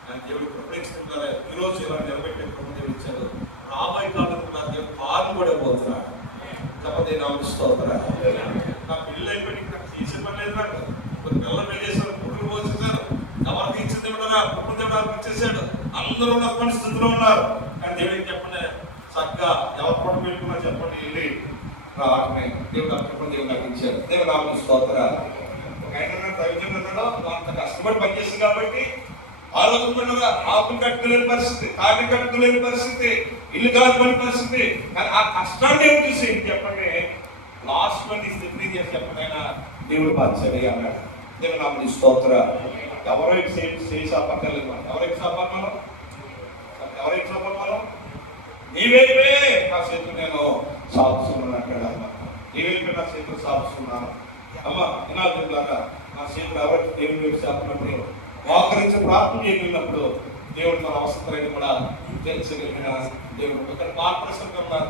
ఆయన దేవుడు కృపణిస్తున్నారు. ఈరోజు ఇలా నిలబెట్టే కృప దేవుడు ఇచ్చారు. రాబోయే కాలం కూడా దేవుడు పాలు కూడా పోతున్నాడు. కాకపోతే స్తోత్ర నా పిల్లలు అయిపోయి నాకు తీసే పని లేదు. నాకు కొన్ని పిల్లలు పెళ్లి చేశారు, పుట్టులు పోసేసారు. ఎవరికి ఇచ్చింది కూడా పుట్టిన దేవుడు ఇచ్చేసాడు. అందరూ ఉన్న పరిస్థితిలో ఉన్నారు. కానీ దేవుడికి చెప్పండి, చక్కగా ఎవరు పొట్ట పెట్టుకున్నా చెప్పండి వెళ్ళి రాకనే దేవుడు అక్కడ దేవుడు నాకు ఇచ్చారు. దేవుడు నాకు స్తోత్ర. ఆయన దైవజన్ అన్నాడు, అంత కష్టపడి పనిచేస్తుంది కాబట్టి ఆలోచన ఆకులు కట్టుకోలేని పరిస్థితి, కాటి కట్టుకోలేని పరిస్థితి, ఇల్లు కాదుకోని పరిస్థితి. కానీ ఆ కష్టాన్ని ఏం చూసి చెప్పండి లాస్ట్ మంది స్థితి చేసి చెప్పండి ఆయన దేవుడు బాధ్యత అన్నాడు. దేవుడు నాకు స్తోత్ర. ఎవరైతే చేసి అప్పక్కర్లేదు. మనం ఎవరైతే సాపన్నాను, ఎవరైతే సాపన్నాను నీవేవే నా చేతులు నేను సాగుతున్నాను అంటాడు. అమ్మ నీవేవే నా చేతులు సాగుతున్నాను. అమ్మ వినాలుగా నా చేతులు ఎవరికి దేవుని వైపు చెప్పినప్పుడు మోకరించి ప్రార్థన చేయగలిగినప్పుడు దేవుడు మన అవసరాన్ని కూడా తెలుసగలిగిన దేవుడు. ఇక్కడ మార్పరసంగా ఉన్నారు.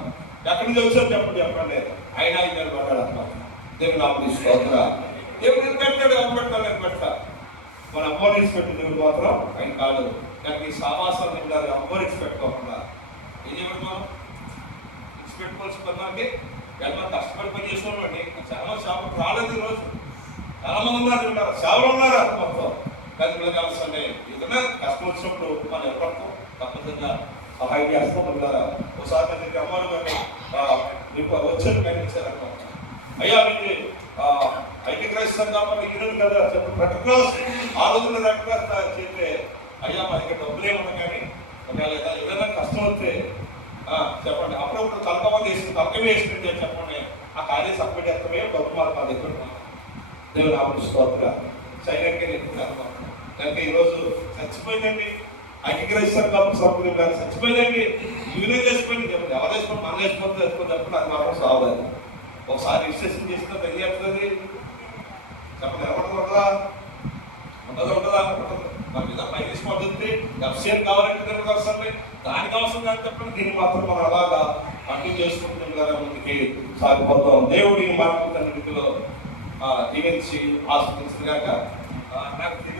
ఎక్కడి నుంచి వచ్చారు చెప్పండి చెప్పండి ఆయన నిలబడ్డాడు అన్నమాట. దేవుడు నాకు స్తోత్ర. దేవుడు నిలబెట్టాడు, ఎవరు పెడతా మన అమ్మోరీస్ పెట్టి దేవుడు మాత్రం ఆయన కాదు. కానీ ఈ సావాసాలు ఉండాలి. అమ్మోరీస్ పెట్టుకోకుండా ఏం చెప్పండి మనం ఇచ్చి పెట్టుకోవాల్సి పన్నాకి ఎలా కష్టపడి పని చేసుకోండి. చాలా సేవకు రాలేదు. ఈరోజు చాలా మంది ఉన్నారు, సేవలు ఉన్నారు మొత్తం. కానీ పిల్లలు కావాల్సిందే ఏదైనా కష్టం వచ్చినప్పుడు మనం ఎవరితో తప్పనిసరిగా సహాయం చేస్తాం. పిల్లరా ఒకసారి మీకు అమ్మారు కానీ మీకు వచ్చారు కనిపించారనుకో, అయ్యా మీకు ఐక్యక్రైస్తవం కాబట్టి ఇరు కదా చెప్పండి. రెడ్ క్రాస్ ఆ రోజుల్లో రెడ్ క్రాస్ చేస్తే అయ్యా మా దగ్గర డబ్బులు ఏమన్నా కానీ ఒకవేళ ఏదైనా కష్టం వస్తే చెప్పండి. అప్పుడప్పుడు తలకమంది వేసుకుని తలకమే వేసుకుంటే చెప్పండి ఆ కార్యం సబ్మిట్ చేస్తామే డబ్బు మాకు మా దగ్గర దేవుడు నాకు స్తోత్ర. సైలెంట్గా ఎక్కువ దానికి ఈరోజు చచ్చిపోయిందండి. ఐక్యక్రైస్తవం కాబట్టి సభ్యులు కానీ చచ్చిపోయిందండి. యూనియన్ చేసిపోయింది చెప్పండి. ఎవరు వేసుకొని మనం వేసుకొని వేసుకొని చెప్పండి. అది మాత్రం సావలేదు. ఒకసారి రిజిస్ట్రేషన్ చేసుకుని ఏం చెప్తుంది చెప్పండి. ఎవరు ఉండదా ఉండదా ఉండదా మన మీద పైన పద్ధతి ఎఫ్సిఆర్ కావాలంటే అవసరం దానికి అవసరం కానీ చెప్పండి. దీన్ని మాత్రం మనం అలాగా కంటిన్యూ చేసుకుంటున్నాం కదా ముందుకి సాగిపోతాం. దేవుడి మార్పు తన రీతిలో దీవించి ఆస్వాదించిన కాక నాకు తెలియదు